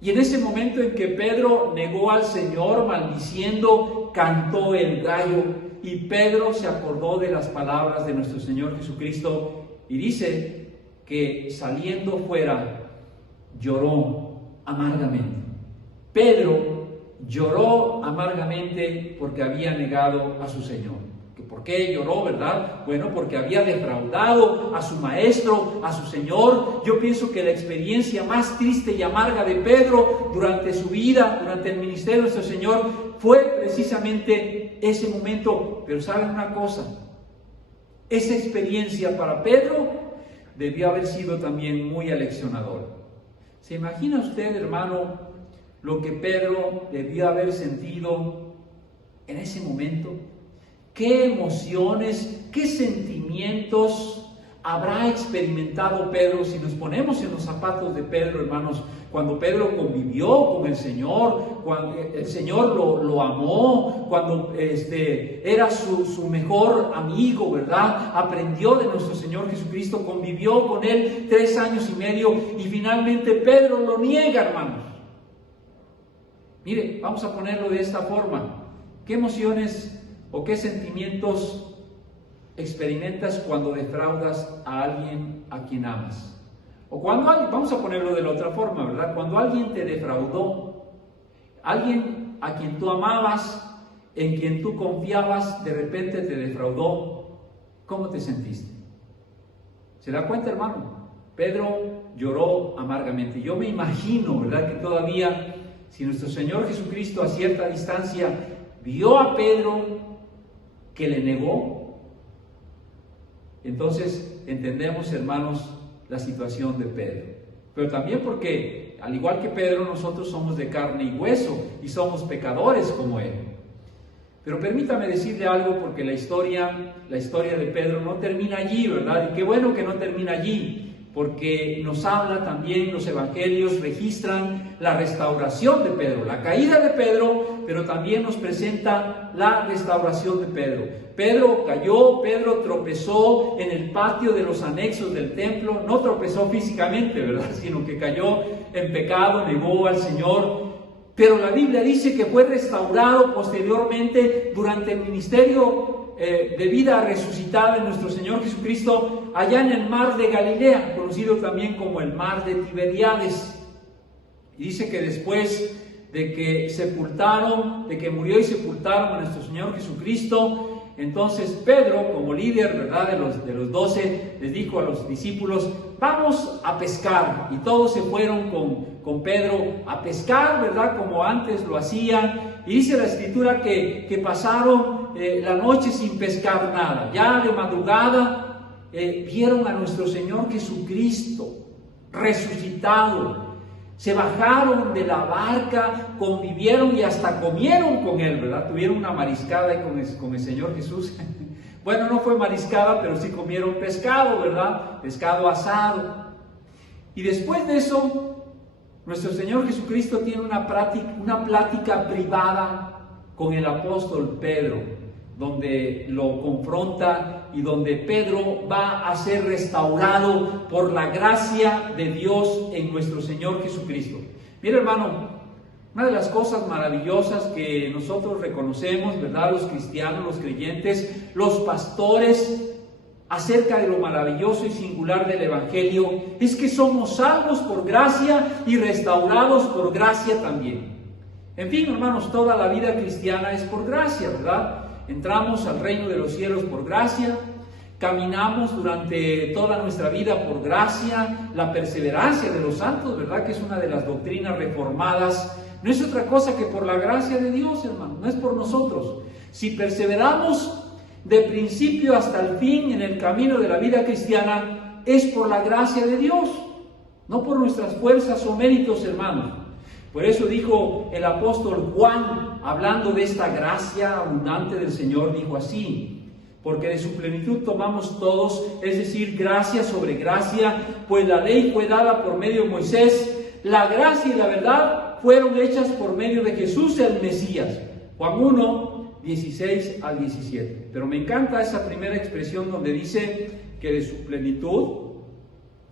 Y en ese momento en que Pedro negó al Señor maldiciendo, cantó el gallo. Y Pedro se acordó de las palabras de nuestro Señor Jesucristo y dice que saliendo fuera lloró amargamente. Pedro lloró amargamente porque había negado a su Señor. ¿Por qué lloró, verdad? Bueno, porque había defraudado a su maestro, a su Señor. Yo pienso que la experiencia más triste y amarga de Pedro durante su vida, durante el ministerio de nuestro Señor, fue precisamente ese momento. Pero ¿saben una cosa? Esa experiencia para Pedro debió haber sido también muy aleccionadora. ¿Se imagina usted, hermano, lo que Pedro debió haber sentido en ese momento? ¿Qué emociones, qué sentimientos habrá experimentado Pedro? Si nos ponemos en los zapatos de Pedro, hermanos, cuando Pedro convivió con el Señor, cuando el Señor lo amó, cuando era su mejor amigo, ¿verdad? Aprendió de nuestro Señor Jesucristo, convivió con Él 3 años y medio, y finalmente Pedro lo niega, hermanos. Mire, vamos a ponerlo de esta forma. ¿Qué emociones o qué sentimientos experimentas cuando defraudas a alguien a quien amas? O cuando alguien, vamos a ponerlo de la otra forma, ¿verdad? Cuando alguien te defraudó, alguien a quien tú amabas, en quien tú confiabas, de repente te defraudó, ¿cómo te sentiste? ¿Se da cuenta, hermano? Pedro lloró amargamente. Yo me imagino, ¿verdad?, que todavía, si nuestro Señor Jesucristo a cierta distancia vio a Pedro que le negó, entonces entendemos, hermanos, la situación de Pedro. Pero también porque, al igual que Pedro, nosotros somos de carne y hueso y somos pecadores como él. Pero permítame decirle algo, porque la historia de Pedro no termina allí, ¿verdad? Y qué bueno que no termina allí, porque nos habla también, los evangelios registran la restauración de Pedro, la caída de Pedro, pero también nos presenta la restauración de Pedro. Pedro cayó, Pedro tropezó en el patio de los anexos del templo, no tropezó físicamente, ¿verdad?, sino que cayó en pecado, negó al Señor, pero la Biblia dice que fue restaurado posteriormente durante el ministerio de vida resucitada de nuestro Señor Jesucristo, allá en el mar de Galilea, conocido también como el mar de Tiberíades. Y dice que después de que murió y sepultaron a nuestro Señor Jesucristo, entonces Pedro, como líder, ¿verdad?, de los 12, les dijo a los discípulos, vamos a pescar. Y todos se fueron con Pedro a pescar, ¿verdad?, como antes lo hacían. Y dice la Escritura que pasaron la noche sin pescar nada. Ya de madrugada vieron a nuestro Señor Jesucristo resucitado. Se bajaron de la barca, convivieron y hasta comieron con Él, ¿verdad? Tuvieron una mariscada ahí con el Señor Jesús. Bueno, no fue mariscada, pero sí comieron pescado, ¿verdad? Pescado asado. Y después de eso, nuestro Señor Jesucristo tiene una plática privada con el apóstol Pedro, donde lo confronta y donde Pedro va a ser restaurado por la gracia de Dios en nuestro Señor Jesucristo. Mira, hermano, una de las cosas maravillosas que nosotros reconocemos, ¿verdad?, los cristianos, los creyentes, los pastores, acerca de lo maravilloso y singular del Evangelio, es que somos salvos por gracia y restaurados por gracia también. En fin, hermanos, toda la vida cristiana es por gracia, ¿verdad? Entramos al reino de los cielos por gracia, caminamos durante toda nuestra vida por gracia, la perseverancia de los santos, ¿verdad?, que es una de las doctrinas reformadas, no es otra cosa que por la gracia de Dios, hermano, no es por nosotros. Si perseveramos de principio hasta el fin en el camino de la vida cristiana, es por la gracia de Dios, no por nuestras fuerzas o méritos, hermanos. Por eso dijo el apóstol Juan, hablando de esta gracia abundante del Señor, dijo así: porque de su plenitud tomamos todos, es decir, gracia sobre gracia, pues la ley fue dada por medio de Moisés, la gracia y la verdad fueron hechas por medio de Jesús el Mesías. Juan 1, 16 al 17. Pero me encanta esa primera expresión donde dice que de su plenitud,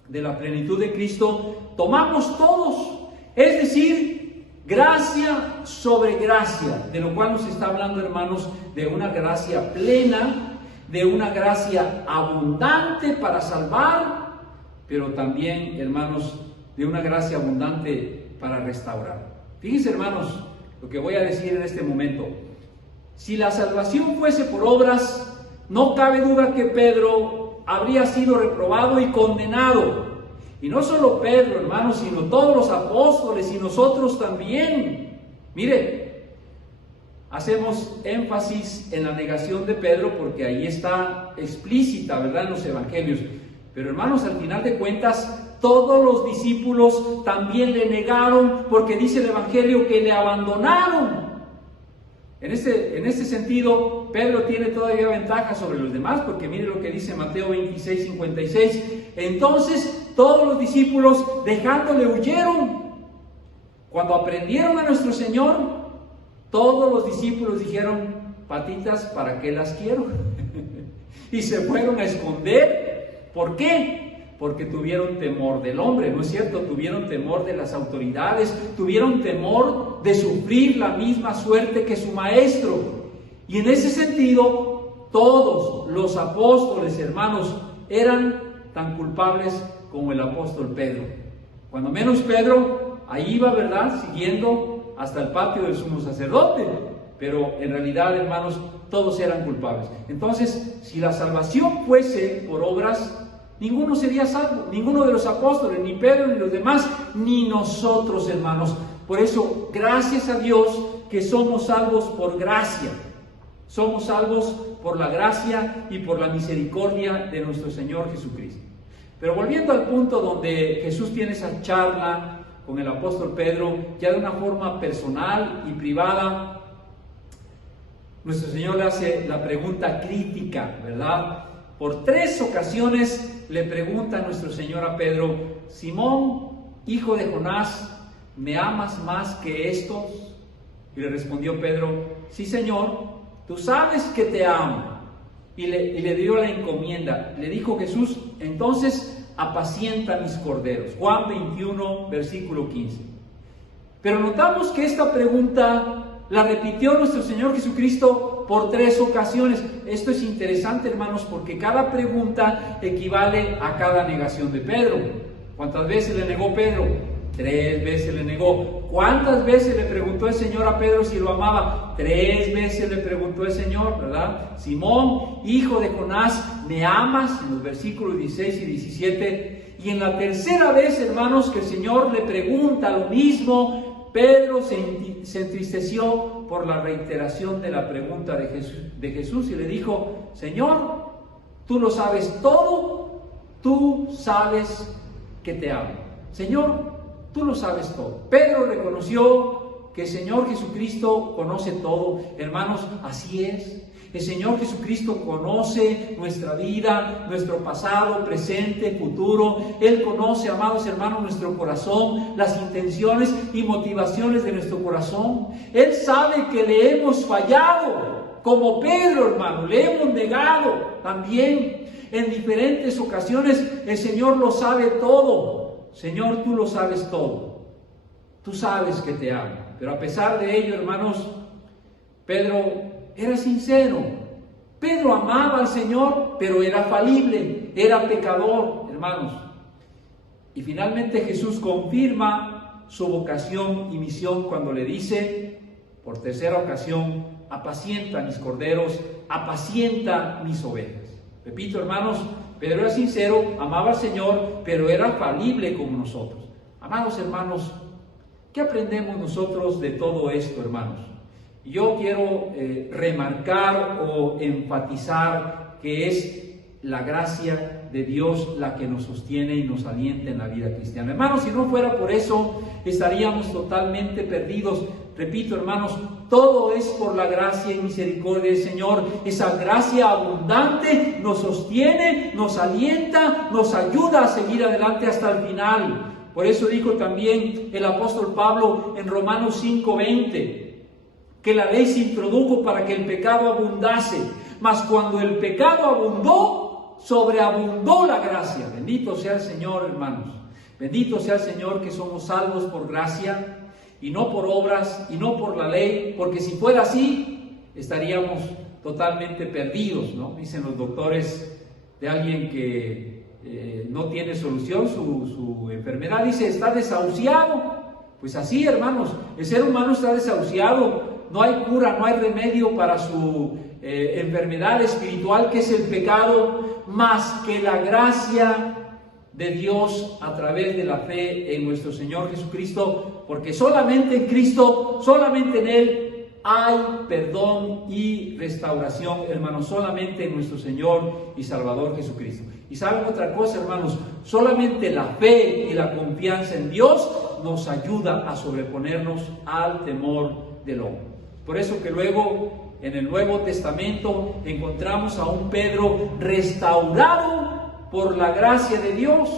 de la plenitud de Cristo, tomamos todos. Es decir, gracia sobre gracia, de lo cual nos está hablando, hermanos, de una gracia plena, de una gracia abundante para salvar, pero también, hermanos, de una gracia abundante para restaurar. Fíjense, hermanos, lo que voy a decir en este momento. Si la salvación fuese por obras, no cabe duda que Pedro habría sido reprobado y condenado. Y no solo Pedro, hermanos, sino todos los apóstoles y nosotros también. Mire, hacemos énfasis en la negación de Pedro porque ahí está explícita, ¿verdad?, en los evangelios. Pero, hermanos, al final de cuentas, todos los discípulos también le negaron, porque dice el evangelio que le abandonaron. En este sentido, Pedro tiene todavía ventaja sobre los demás, porque mire lo que dice Mateo 26, 56. Entonces todos los discípulos, dejándole, huyeron. Cuando aprendieron a nuestro Señor, todos los discípulos dijeron: patitas, ¿para qué las quiero? Y se fueron a esconder. ¿Por qué? Porque tuvieron temor del hombre, ¿no es cierto? Tuvieron temor de las autoridades, tuvieron temor de sufrir la misma suerte que su maestro. Y en ese sentido, todos los apóstoles, hermanos, eran tan culpables como el apóstol Pedro. Cuando menos Pedro, ahí iba, ¿verdad?, siguiendo hasta el patio del sumo sacerdote. Pero en realidad, hermanos, todos eran culpables. Entonces, si la salvación fuese por obras, ninguno sería salvo, ninguno de los apóstoles, ni Pedro, ni los demás, ni nosotros, hermanos. Por eso, gracias a Dios que somos salvos por gracia. Somos salvos por la gracia y por la misericordia de nuestro Señor Jesucristo. Pero volviendo al punto donde Jesús tiene esa charla con el apóstol Pedro, ya de una forma personal y privada, nuestro Señor le hace la pregunta crítica, ¿verdad? Por 3 ocasiones le pregunta a nuestro Señor a Pedro: Simón, hijo de Jonás, ¿me amas más que estos? Y le respondió Pedro: sí, Señor, tú sabes que te amo. Y le dio la encomienda. Le dijo Jesús: entonces apacienta mis corderos. Juan 21, versículo 15. Pero notamos que esta pregunta la repitió nuestro Señor Jesucristo por 3 ocasiones. Esto es interesante, hermanos, porque cada pregunta equivale a cada negación de Pedro. ¿Cuántas veces le negó Pedro? 3 veces le negó. ¿Cuántas veces le preguntó el Señor a Pedro si lo amaba? 3 veces le preguntó el Señor, ¿verdad? Simón, hijo de Jonás, ¿me amas? En los versículos 16 y 17. Y en la tercera vez, hermanos, que el Señor le pregunta lo mismo, Pedro se entristeció por la reiteración de la pregunta de Jesús y le dijo: Señor, tú lo sabes todo, tú sabes que te amo. Señor, tú lo sabes todo. Pedro reconoció que el Señor Jesucristo conoce todo. Hermanos, así es. El Señor Jesucristo conoce nuestra vida, nuestro pasado, presente, futuro. Él conoce, amados hermanos, nuestro corazón, las intenciones y motivaciones de nuestro corazón. Él sabe que le hemos fallado, como Pedro, hermano, le hemos negado también. En diferentes ocasiones el Señor lo sabe todo. Señor, tú lo sabes todo. Tú sabes que te amo. Pero a pesar de ello, hermanos, Pedro era sincero. Pedro amaba al Señor, pero era falible, era pecador, hermanos. Y finalmente Jesús confirma su vocación y misión cuando le dice, por 3ª ocasión: apacienta mis corderos, apacienta mis ovejas. Repito, hermanos, Pedro era sincero, amaba al Señor, pero era falible como nosotros. Amados hermanos, ¿qué aprendemos nosotros de todo esto, hermanos? Yo quiero remarcar o enfatizar que es la gracia de Dios la que nos sostiene y nos alienta en la vida cristiana. Hermanos, si no fuera por eso, estaríamos totalmente perdidos. Repito, hermanos, todo es por la gracia y misericordia del Señor. Esa gracia abundante nos sostiene, nos alienta, nos ayuda a seguir adelante hasta el final. Por eso dijo también el apóstol Pablo en Romanos 5:20, que la ley se introdujo para que el pecado abundase, mas cuando el pecado abundó, sobreabundó la gracia. Bendito sea el Señor, hermanos. Bendito sea el Señor que somos salvos por gracia y no por obras y no por la ley, porque si fuera así, estaríamos totalmente perdidos, ¿no? Dicen los doctores de alguien que no tiene solución su enfermedad, dice, está desahuciado. Pues así, hermanos, el ser humano está desahuciado. No hay cura, no hay remedio para su enfermedad espiritual, que es el pecado, más que la gracia de Dios a través de la fe en nuestro Señor Jesucristo, porque solamente en Cristo, solamente en Él hay perdón y restauración, hermanos, solamente en nuestro Señor y Salvador Jesucristo. Y saben otra cosa, hermanos, solamente la fe y la confianza en Dios nos ayuda a sobreponernos al temor del hombre. Por eso que luego en el Nuevo Testamento encontramos a un Pedro restaurado por la gracia de Dios.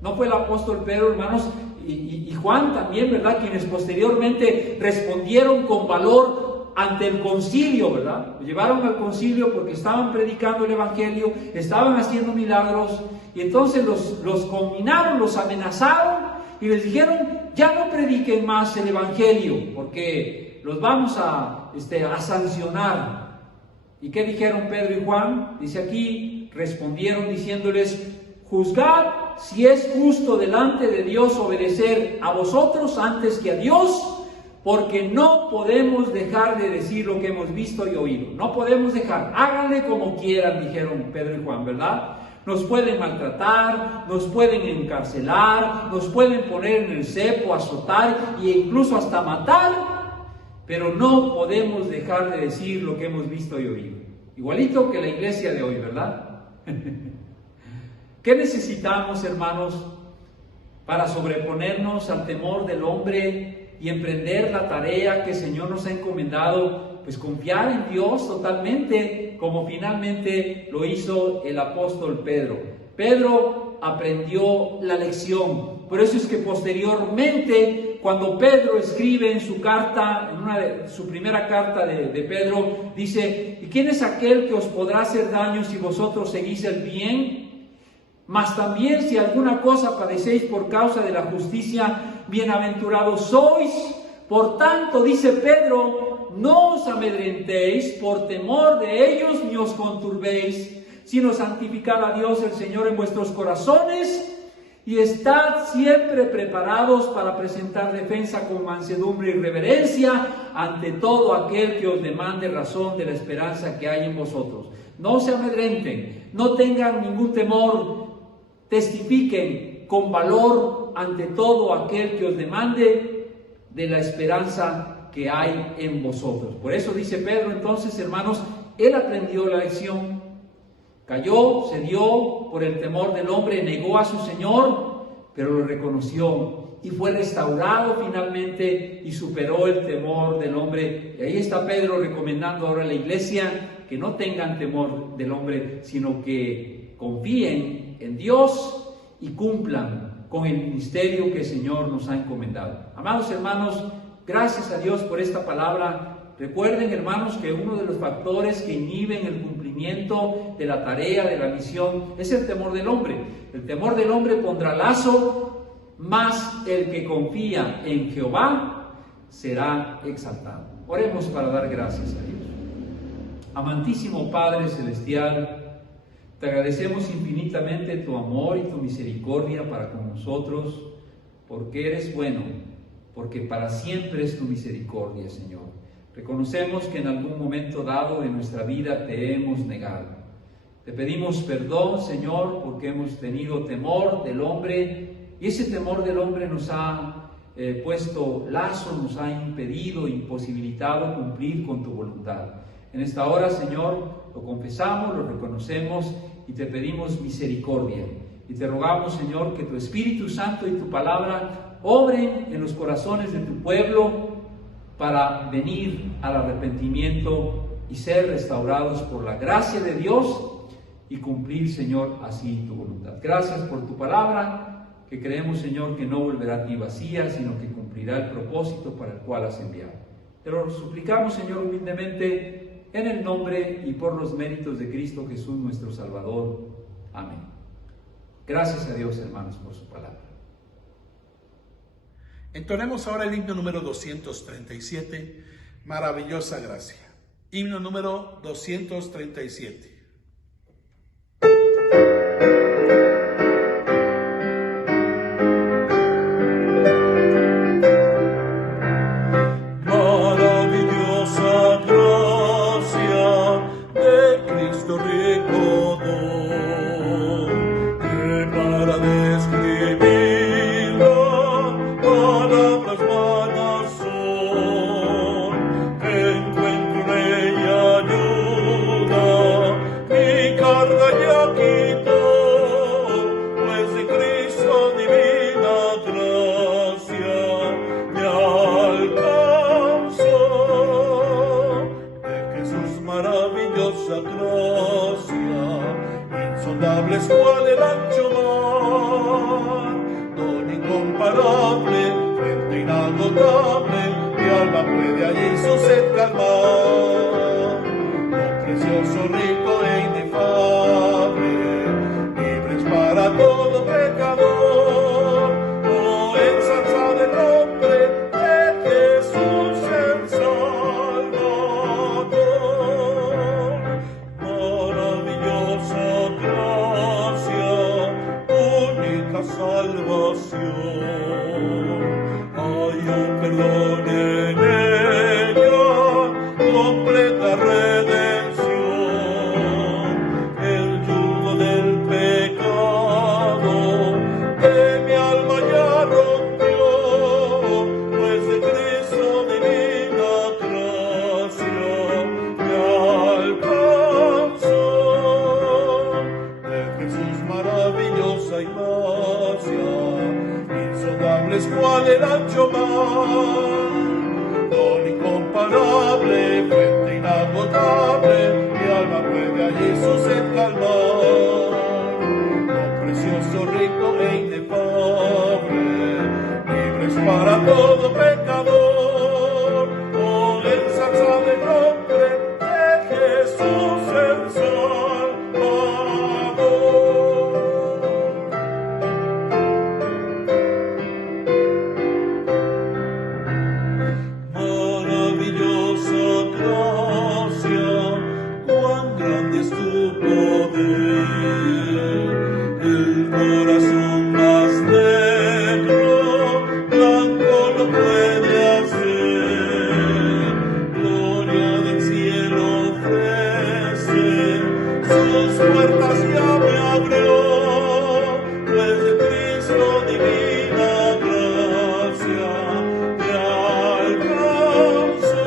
No fue el apóstol Pedro, hermanos, y Juan también, ¿verdad?, quienes posteriormente respondieron con valor ante el concilio, ¿verdad? Lo llevaron al concilio porque estaban predicando el evangelio, estaban haciendo milagros, y entonces los conminaron, los amenazaron y les dijeron, ya no prediquen más el evangelio porque los vamos a sancionar. ¿Y qué dijeron Pedro y Juan? Dice aquí, respondieron diciéndoles, juzgad si es justo delante de Dios obedecer a vosotros antes que a Dios, porque no podemos dejar de decir lo que hemos visto y oído. No podemos dejar, háganle como quieran, dijeron Pedro y Juan, ¿verdad? Nos pueden maltratar, nos pueden encarcelar, nos pueden poner en el cepo, azotar e incluso hasta matar, pero no podemos dejar de decir lo que hemos visto y oído. Igualito que la iglesia de hoy, ¿verdad? ¿Qué necesitamos, hermanos, para sobreponernos al temor del hombre y emprender la tarea que el Señor nos ha encomendado? Pues confiar en Dios totalmente, como finalmente lo hizo el apóstol Pedro. Pedro aprendió la lección. Por eso es que posteriormente, cuando Pedro escribe en su carta, su primera carta de Pedro, dice, ¿y quién es aquel que os podrá hacer daño si vosotros seguís el bien? Mas también si alguna cosa padecéis por causa de la justicia, bienaventurados sois. Por tanto, dice Pedro, no os amedrentéis por temor de ellos ni os conturbéis, sino santificad a Dios el Señor en vuestros corazones y estad siempre preparados para presentar defensa con mansedumbre y reverencia ante todo aquel que os demande razón de la esperanza que hay en vosotros. No se amedrenten, no tengan ningún temor, testifiquen con valor ante todo aquel que os demande de la esperanza que hay en vosotros. Por eso dice Pedro, entonces, hermanos, él aprendió la lección, cayó, cedió por el temor del hombre, negó a su Señor, pero lo reconoció y fue restaurado finalmente y superó el temor del hombre. Y ahí está Pedro recomendando ahora a la iglesia que no tengan temor del hombre, sino que confíen en Dios y cumplan con el ministerio que el Señor nos ha encomendado. Amados hermanos, gracias a Dios por esta palabra. Recuerden, hermanos, que uno de los factores que inhiben el cumplimiento de la tarea, de la misión, es el temor del hombre. El temor del hombre pondrá lazo, mas el que confía en Jehová será exaltado. Oremos para dar gracias a Dios. Amantísimo Padre Celestial, te agradecemos infinitamente tu amor y tu misericordia para con nosotros, porque eres bueno, porque para siempre es tu misericordia, Señor. Reconocemos que en algún momento dado de nuestra vida te hemos negado. Te pedimos perdón, Señor, porque hemos tenido temor del hombre, y ese temor del hombre nos ha puesto lazo, nos ha impedido, imposibilitado cumplir con tu voluntad. En esta hora, Señor, lo confesamos, lo reconocemos y te pedimos misericordia. Y te rogamos, Señor, que tu Espíritu Santo y tu palabra obren en los corazones de tu pueblo para venir al arrepentimiento y ser restaurados por la gracia de Dios y cumplir, Señor, así tu voluntad. Gracias por tu palabra, que creemos, Señor, que no volverá a ti vacía, sino que cumplirá el propósito para el cual has enviado. Te lo suplicamos, Señor, humildemente, en el nombre y por los méritos de Cristo Jesús, nuestro Salvador. Amén. Gracias a Dios, hermanos, por su palabra. Entonemos ahora el himno número 237, Maravillosa Gracia. Himno número 237. Maravillosa gracia de Cristo rico don, que para describirla palabras vanas son, que encuentro en ella ayuda, mi carga ya quitó, pues de Cristo divina gracia me alcanzó. De Jesús maravillosa gracia, insondable es cual el ancho mar, don incomparable, fuente inagotable, mi alma puede allí su sed calmar. Oh precioso, rico e inefable, libres para todo pecador. Oh ensalzad el nombre de Jesús el Salvador. Maravillosa gracia, única salvación. Hay un perdón en ella, completa redención. El yugo del pecado que mi alma ya rompió, pues de Cristo divina gracia me alcanzó. De Jesús maravillosa gracia, insondable es cual el ancho mar, don incomparable, fuente inagotable, mi alma puede allí su sed calmar. Oh precioso, rico e inefable, libres para todo pecador. Oh ensalzad el nombre de Jesús el Salvador. Maravillosa gracia, cuán grande es tu poder, el corazón más negro, blanco lo puede hacer. Gloria del cielo ofrece, sus puertas ya me abrió, pues de Cristo divina gracia me alcanzó.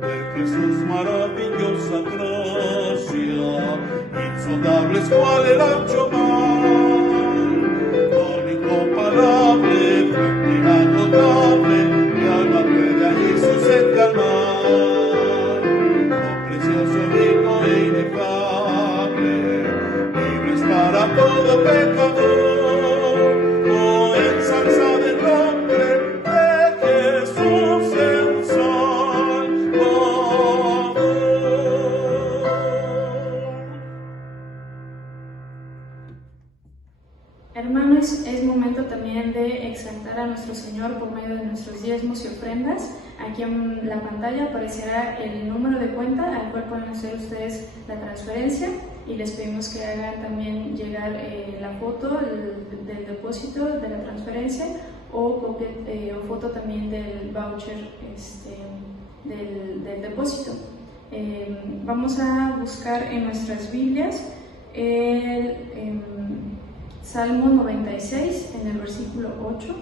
De Jesús maravillosa gracia, insondable es cual el ancho mar, don incomparable, fuente inagotable, mi alma puede allí su sed calmar. Oh precioso, rico e inefable, libres para todo pecador. Oh ensalzad el nombre de Jesús el Salvador. Hermanos, es momento también de exaltar a nuestro Señor por medio de nuestros diezmos y ofrendas. Aquí en la pantalla aparecerá el número de cuenta al cual pueden hacer ustedes la transferencia, y les pedimos que hagan también llegar la foto del depósito de la transferencia o foto también del voucher del depósito. Vamos a buscar en nuestras Biblias el Salmo 96 en el versículo 8.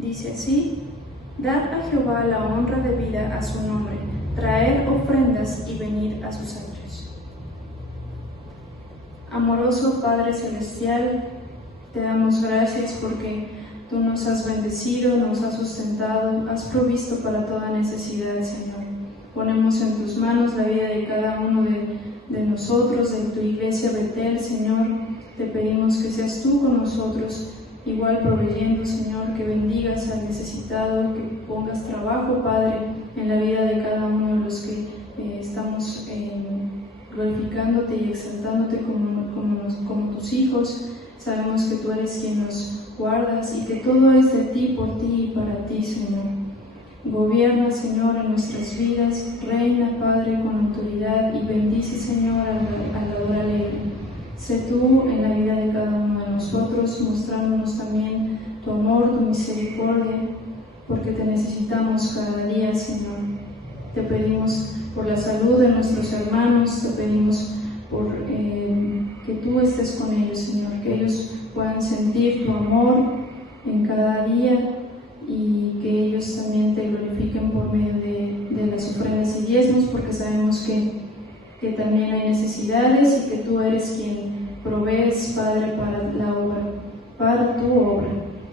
Dice así: Dad a Jehová la honra debida a su nombre, traed ofrendas y venid a sus atrios. Amoroso Padre Celestial, te damos gracias porque tú nos has bendecido, nos has sustentado, has provisto para toda necesidad, Señor. Ponemos en tus manos la vida de cada uno de nosotros, de tu iglesia Betel, Señor. Te pedimos que seas tú con nosotros, igual proveyendo, Señor, que bendigas al necesitado, que pongas trabajo, Padre, en la vida de cada uno de los que estamos glorificándote y exaltándote como tus hijos. Sabemos que tú eres quien nos guardas y que todo es de ti, por ti y para ti, Señor. Gobierna, Señor, en nuestras vidas, reina, Padre, con autoridad y bendice, Señor, al dador alegre. Sé tú en la vida de cada uno de nosotros, mostrándonos también tu amor, tu misericordia, porque te necesitamos cada día, Señor. Te pedimos por la salud de nuestros hermanos, te pedimos por que tú estés con ellos, Señor, que ellos puedan sentir tu amor en cada día y que ellos también te glorifiquen por medio de las ofrendas y diezmos, porque sabemos que también hay necesidades y que tú eres quien provees, Padre, para la obra, para tu obra.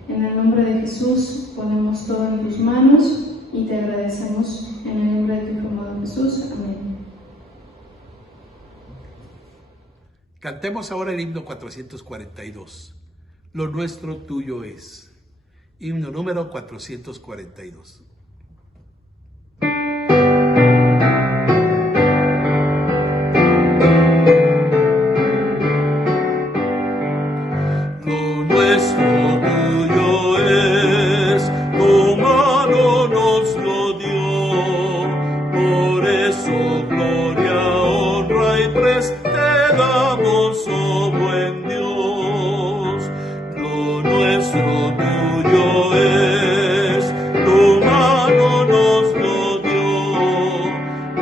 En el nombre de Jesús ponemos todo en tus manos y te agradecemos en el nombre de tu Hijo amado Jesús. Amén. Cantemos ahora el himno 442. Lo nuestro tuyo es. Himno número 442. Lo nuestro tuyo es, tu mano nos lo dio, por eso gloria, honra y te damos, oh buen Dios. Lo nuestro tuyo es, tu mano nos lo dio,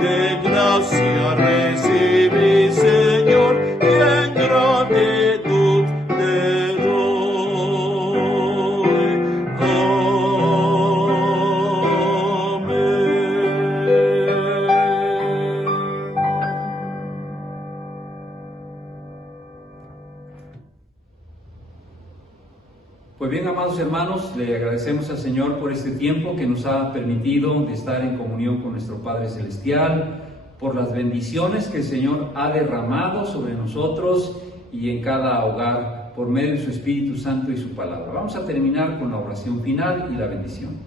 de gracia recibí, Señor, y en gratitud te doy. Amén. Pues bien, amados hermanos, le agradecemos al Señor por este tiempo que nos ha permitido de estar en comunión con nuestro Padre Celestial, por las bendiciones que el Señor ha derramado sobre nosotros y en cada hogar por medio de su Espíritu Santo y su palabra. Vamos a terminar con la oración final y la bendición.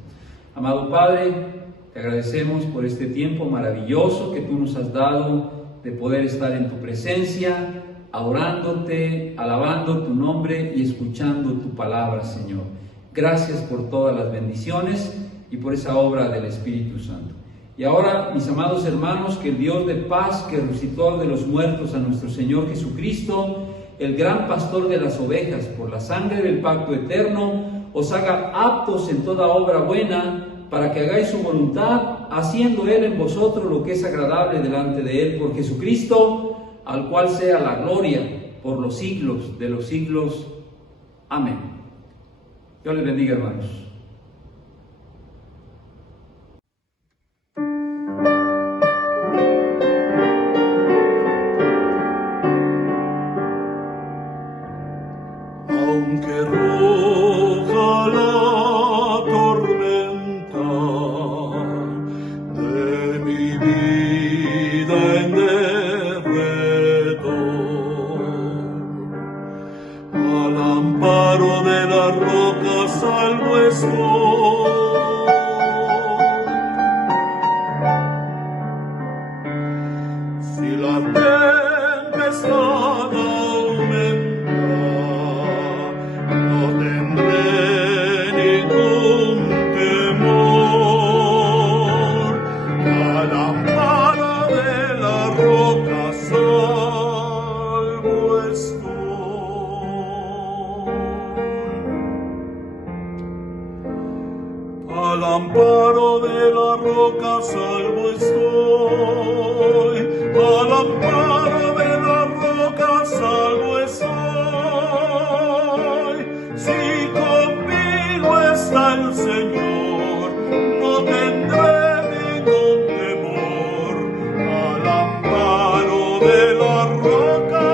Amado Padre, te agradecemos por este tiempo maravilloso que tú nos has dado de poder estar en tu presencia, adorándote, alabando tu nombre y escuchando tu palabra, Señor. Gracias por todas las bendiciones y por esa obra del Espíritu Santo. Y ahora, mis amados hermanos, que el Dios de paz, que resucitó de los muertos a nuestro Señor Jesucristo, el gran pastor de las ovejas, por la sangre del pacto eterno, os haga aptos en toda obra buena, para que hagáis su voluntad, haciendo Él en vosotros lo que es agradable delante de Él, por Jesucristo, al cual sea la gloria por los siglos de los siglos. Amén. Dios les bendiga, hermanos. Aunque roja la tormenta de mi vida en al amparo de la roca salvo estoy. Si la tempestad aumenta, no tendré ningún temor. Al amparo de la roca salvo estoy. Al amparo de la roca salvo estoy, al amparo de la roca salvo estoy, si conmigo está el Señor. de la roca,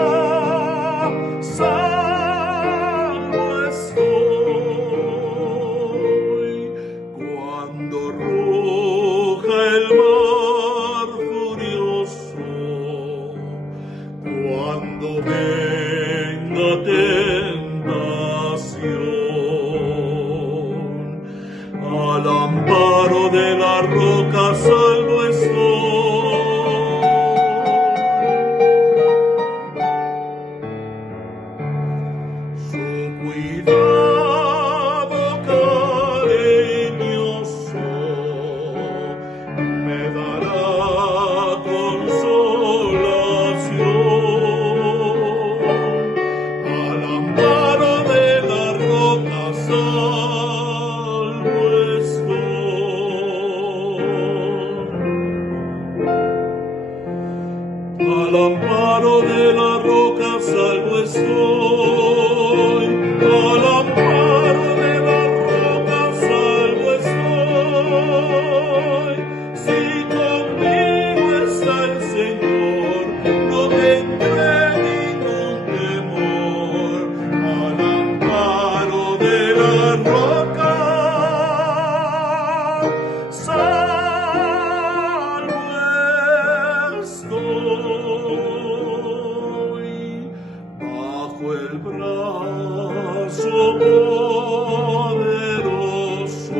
salvo estoy. Cuando ruja el mar furioso, cuando venga tentación, al amparo de la roca salvo estoy. Su cuidado cariñoso me dará consolación. Al amparo de la roca salvo estoy. Al amparo de la roca salvo estoy. Al amparo de la roca salvo estoy. Si conmigo está el Señor, no tendré ningún temor. Al amparo de la roca salvo estoy. Bajo el brazo poderoso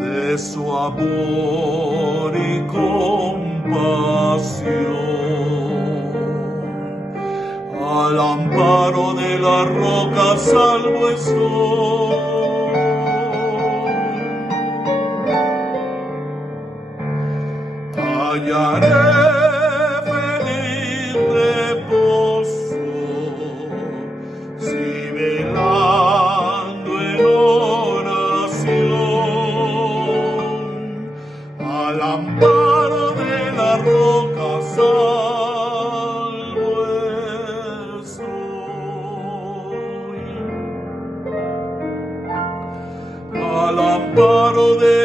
de su amor y compasión, al amparo de la roca salvo estoy. Hallaré feliz reposo si velando en oración, al amparo de la roca salvo estoy. Al amparo de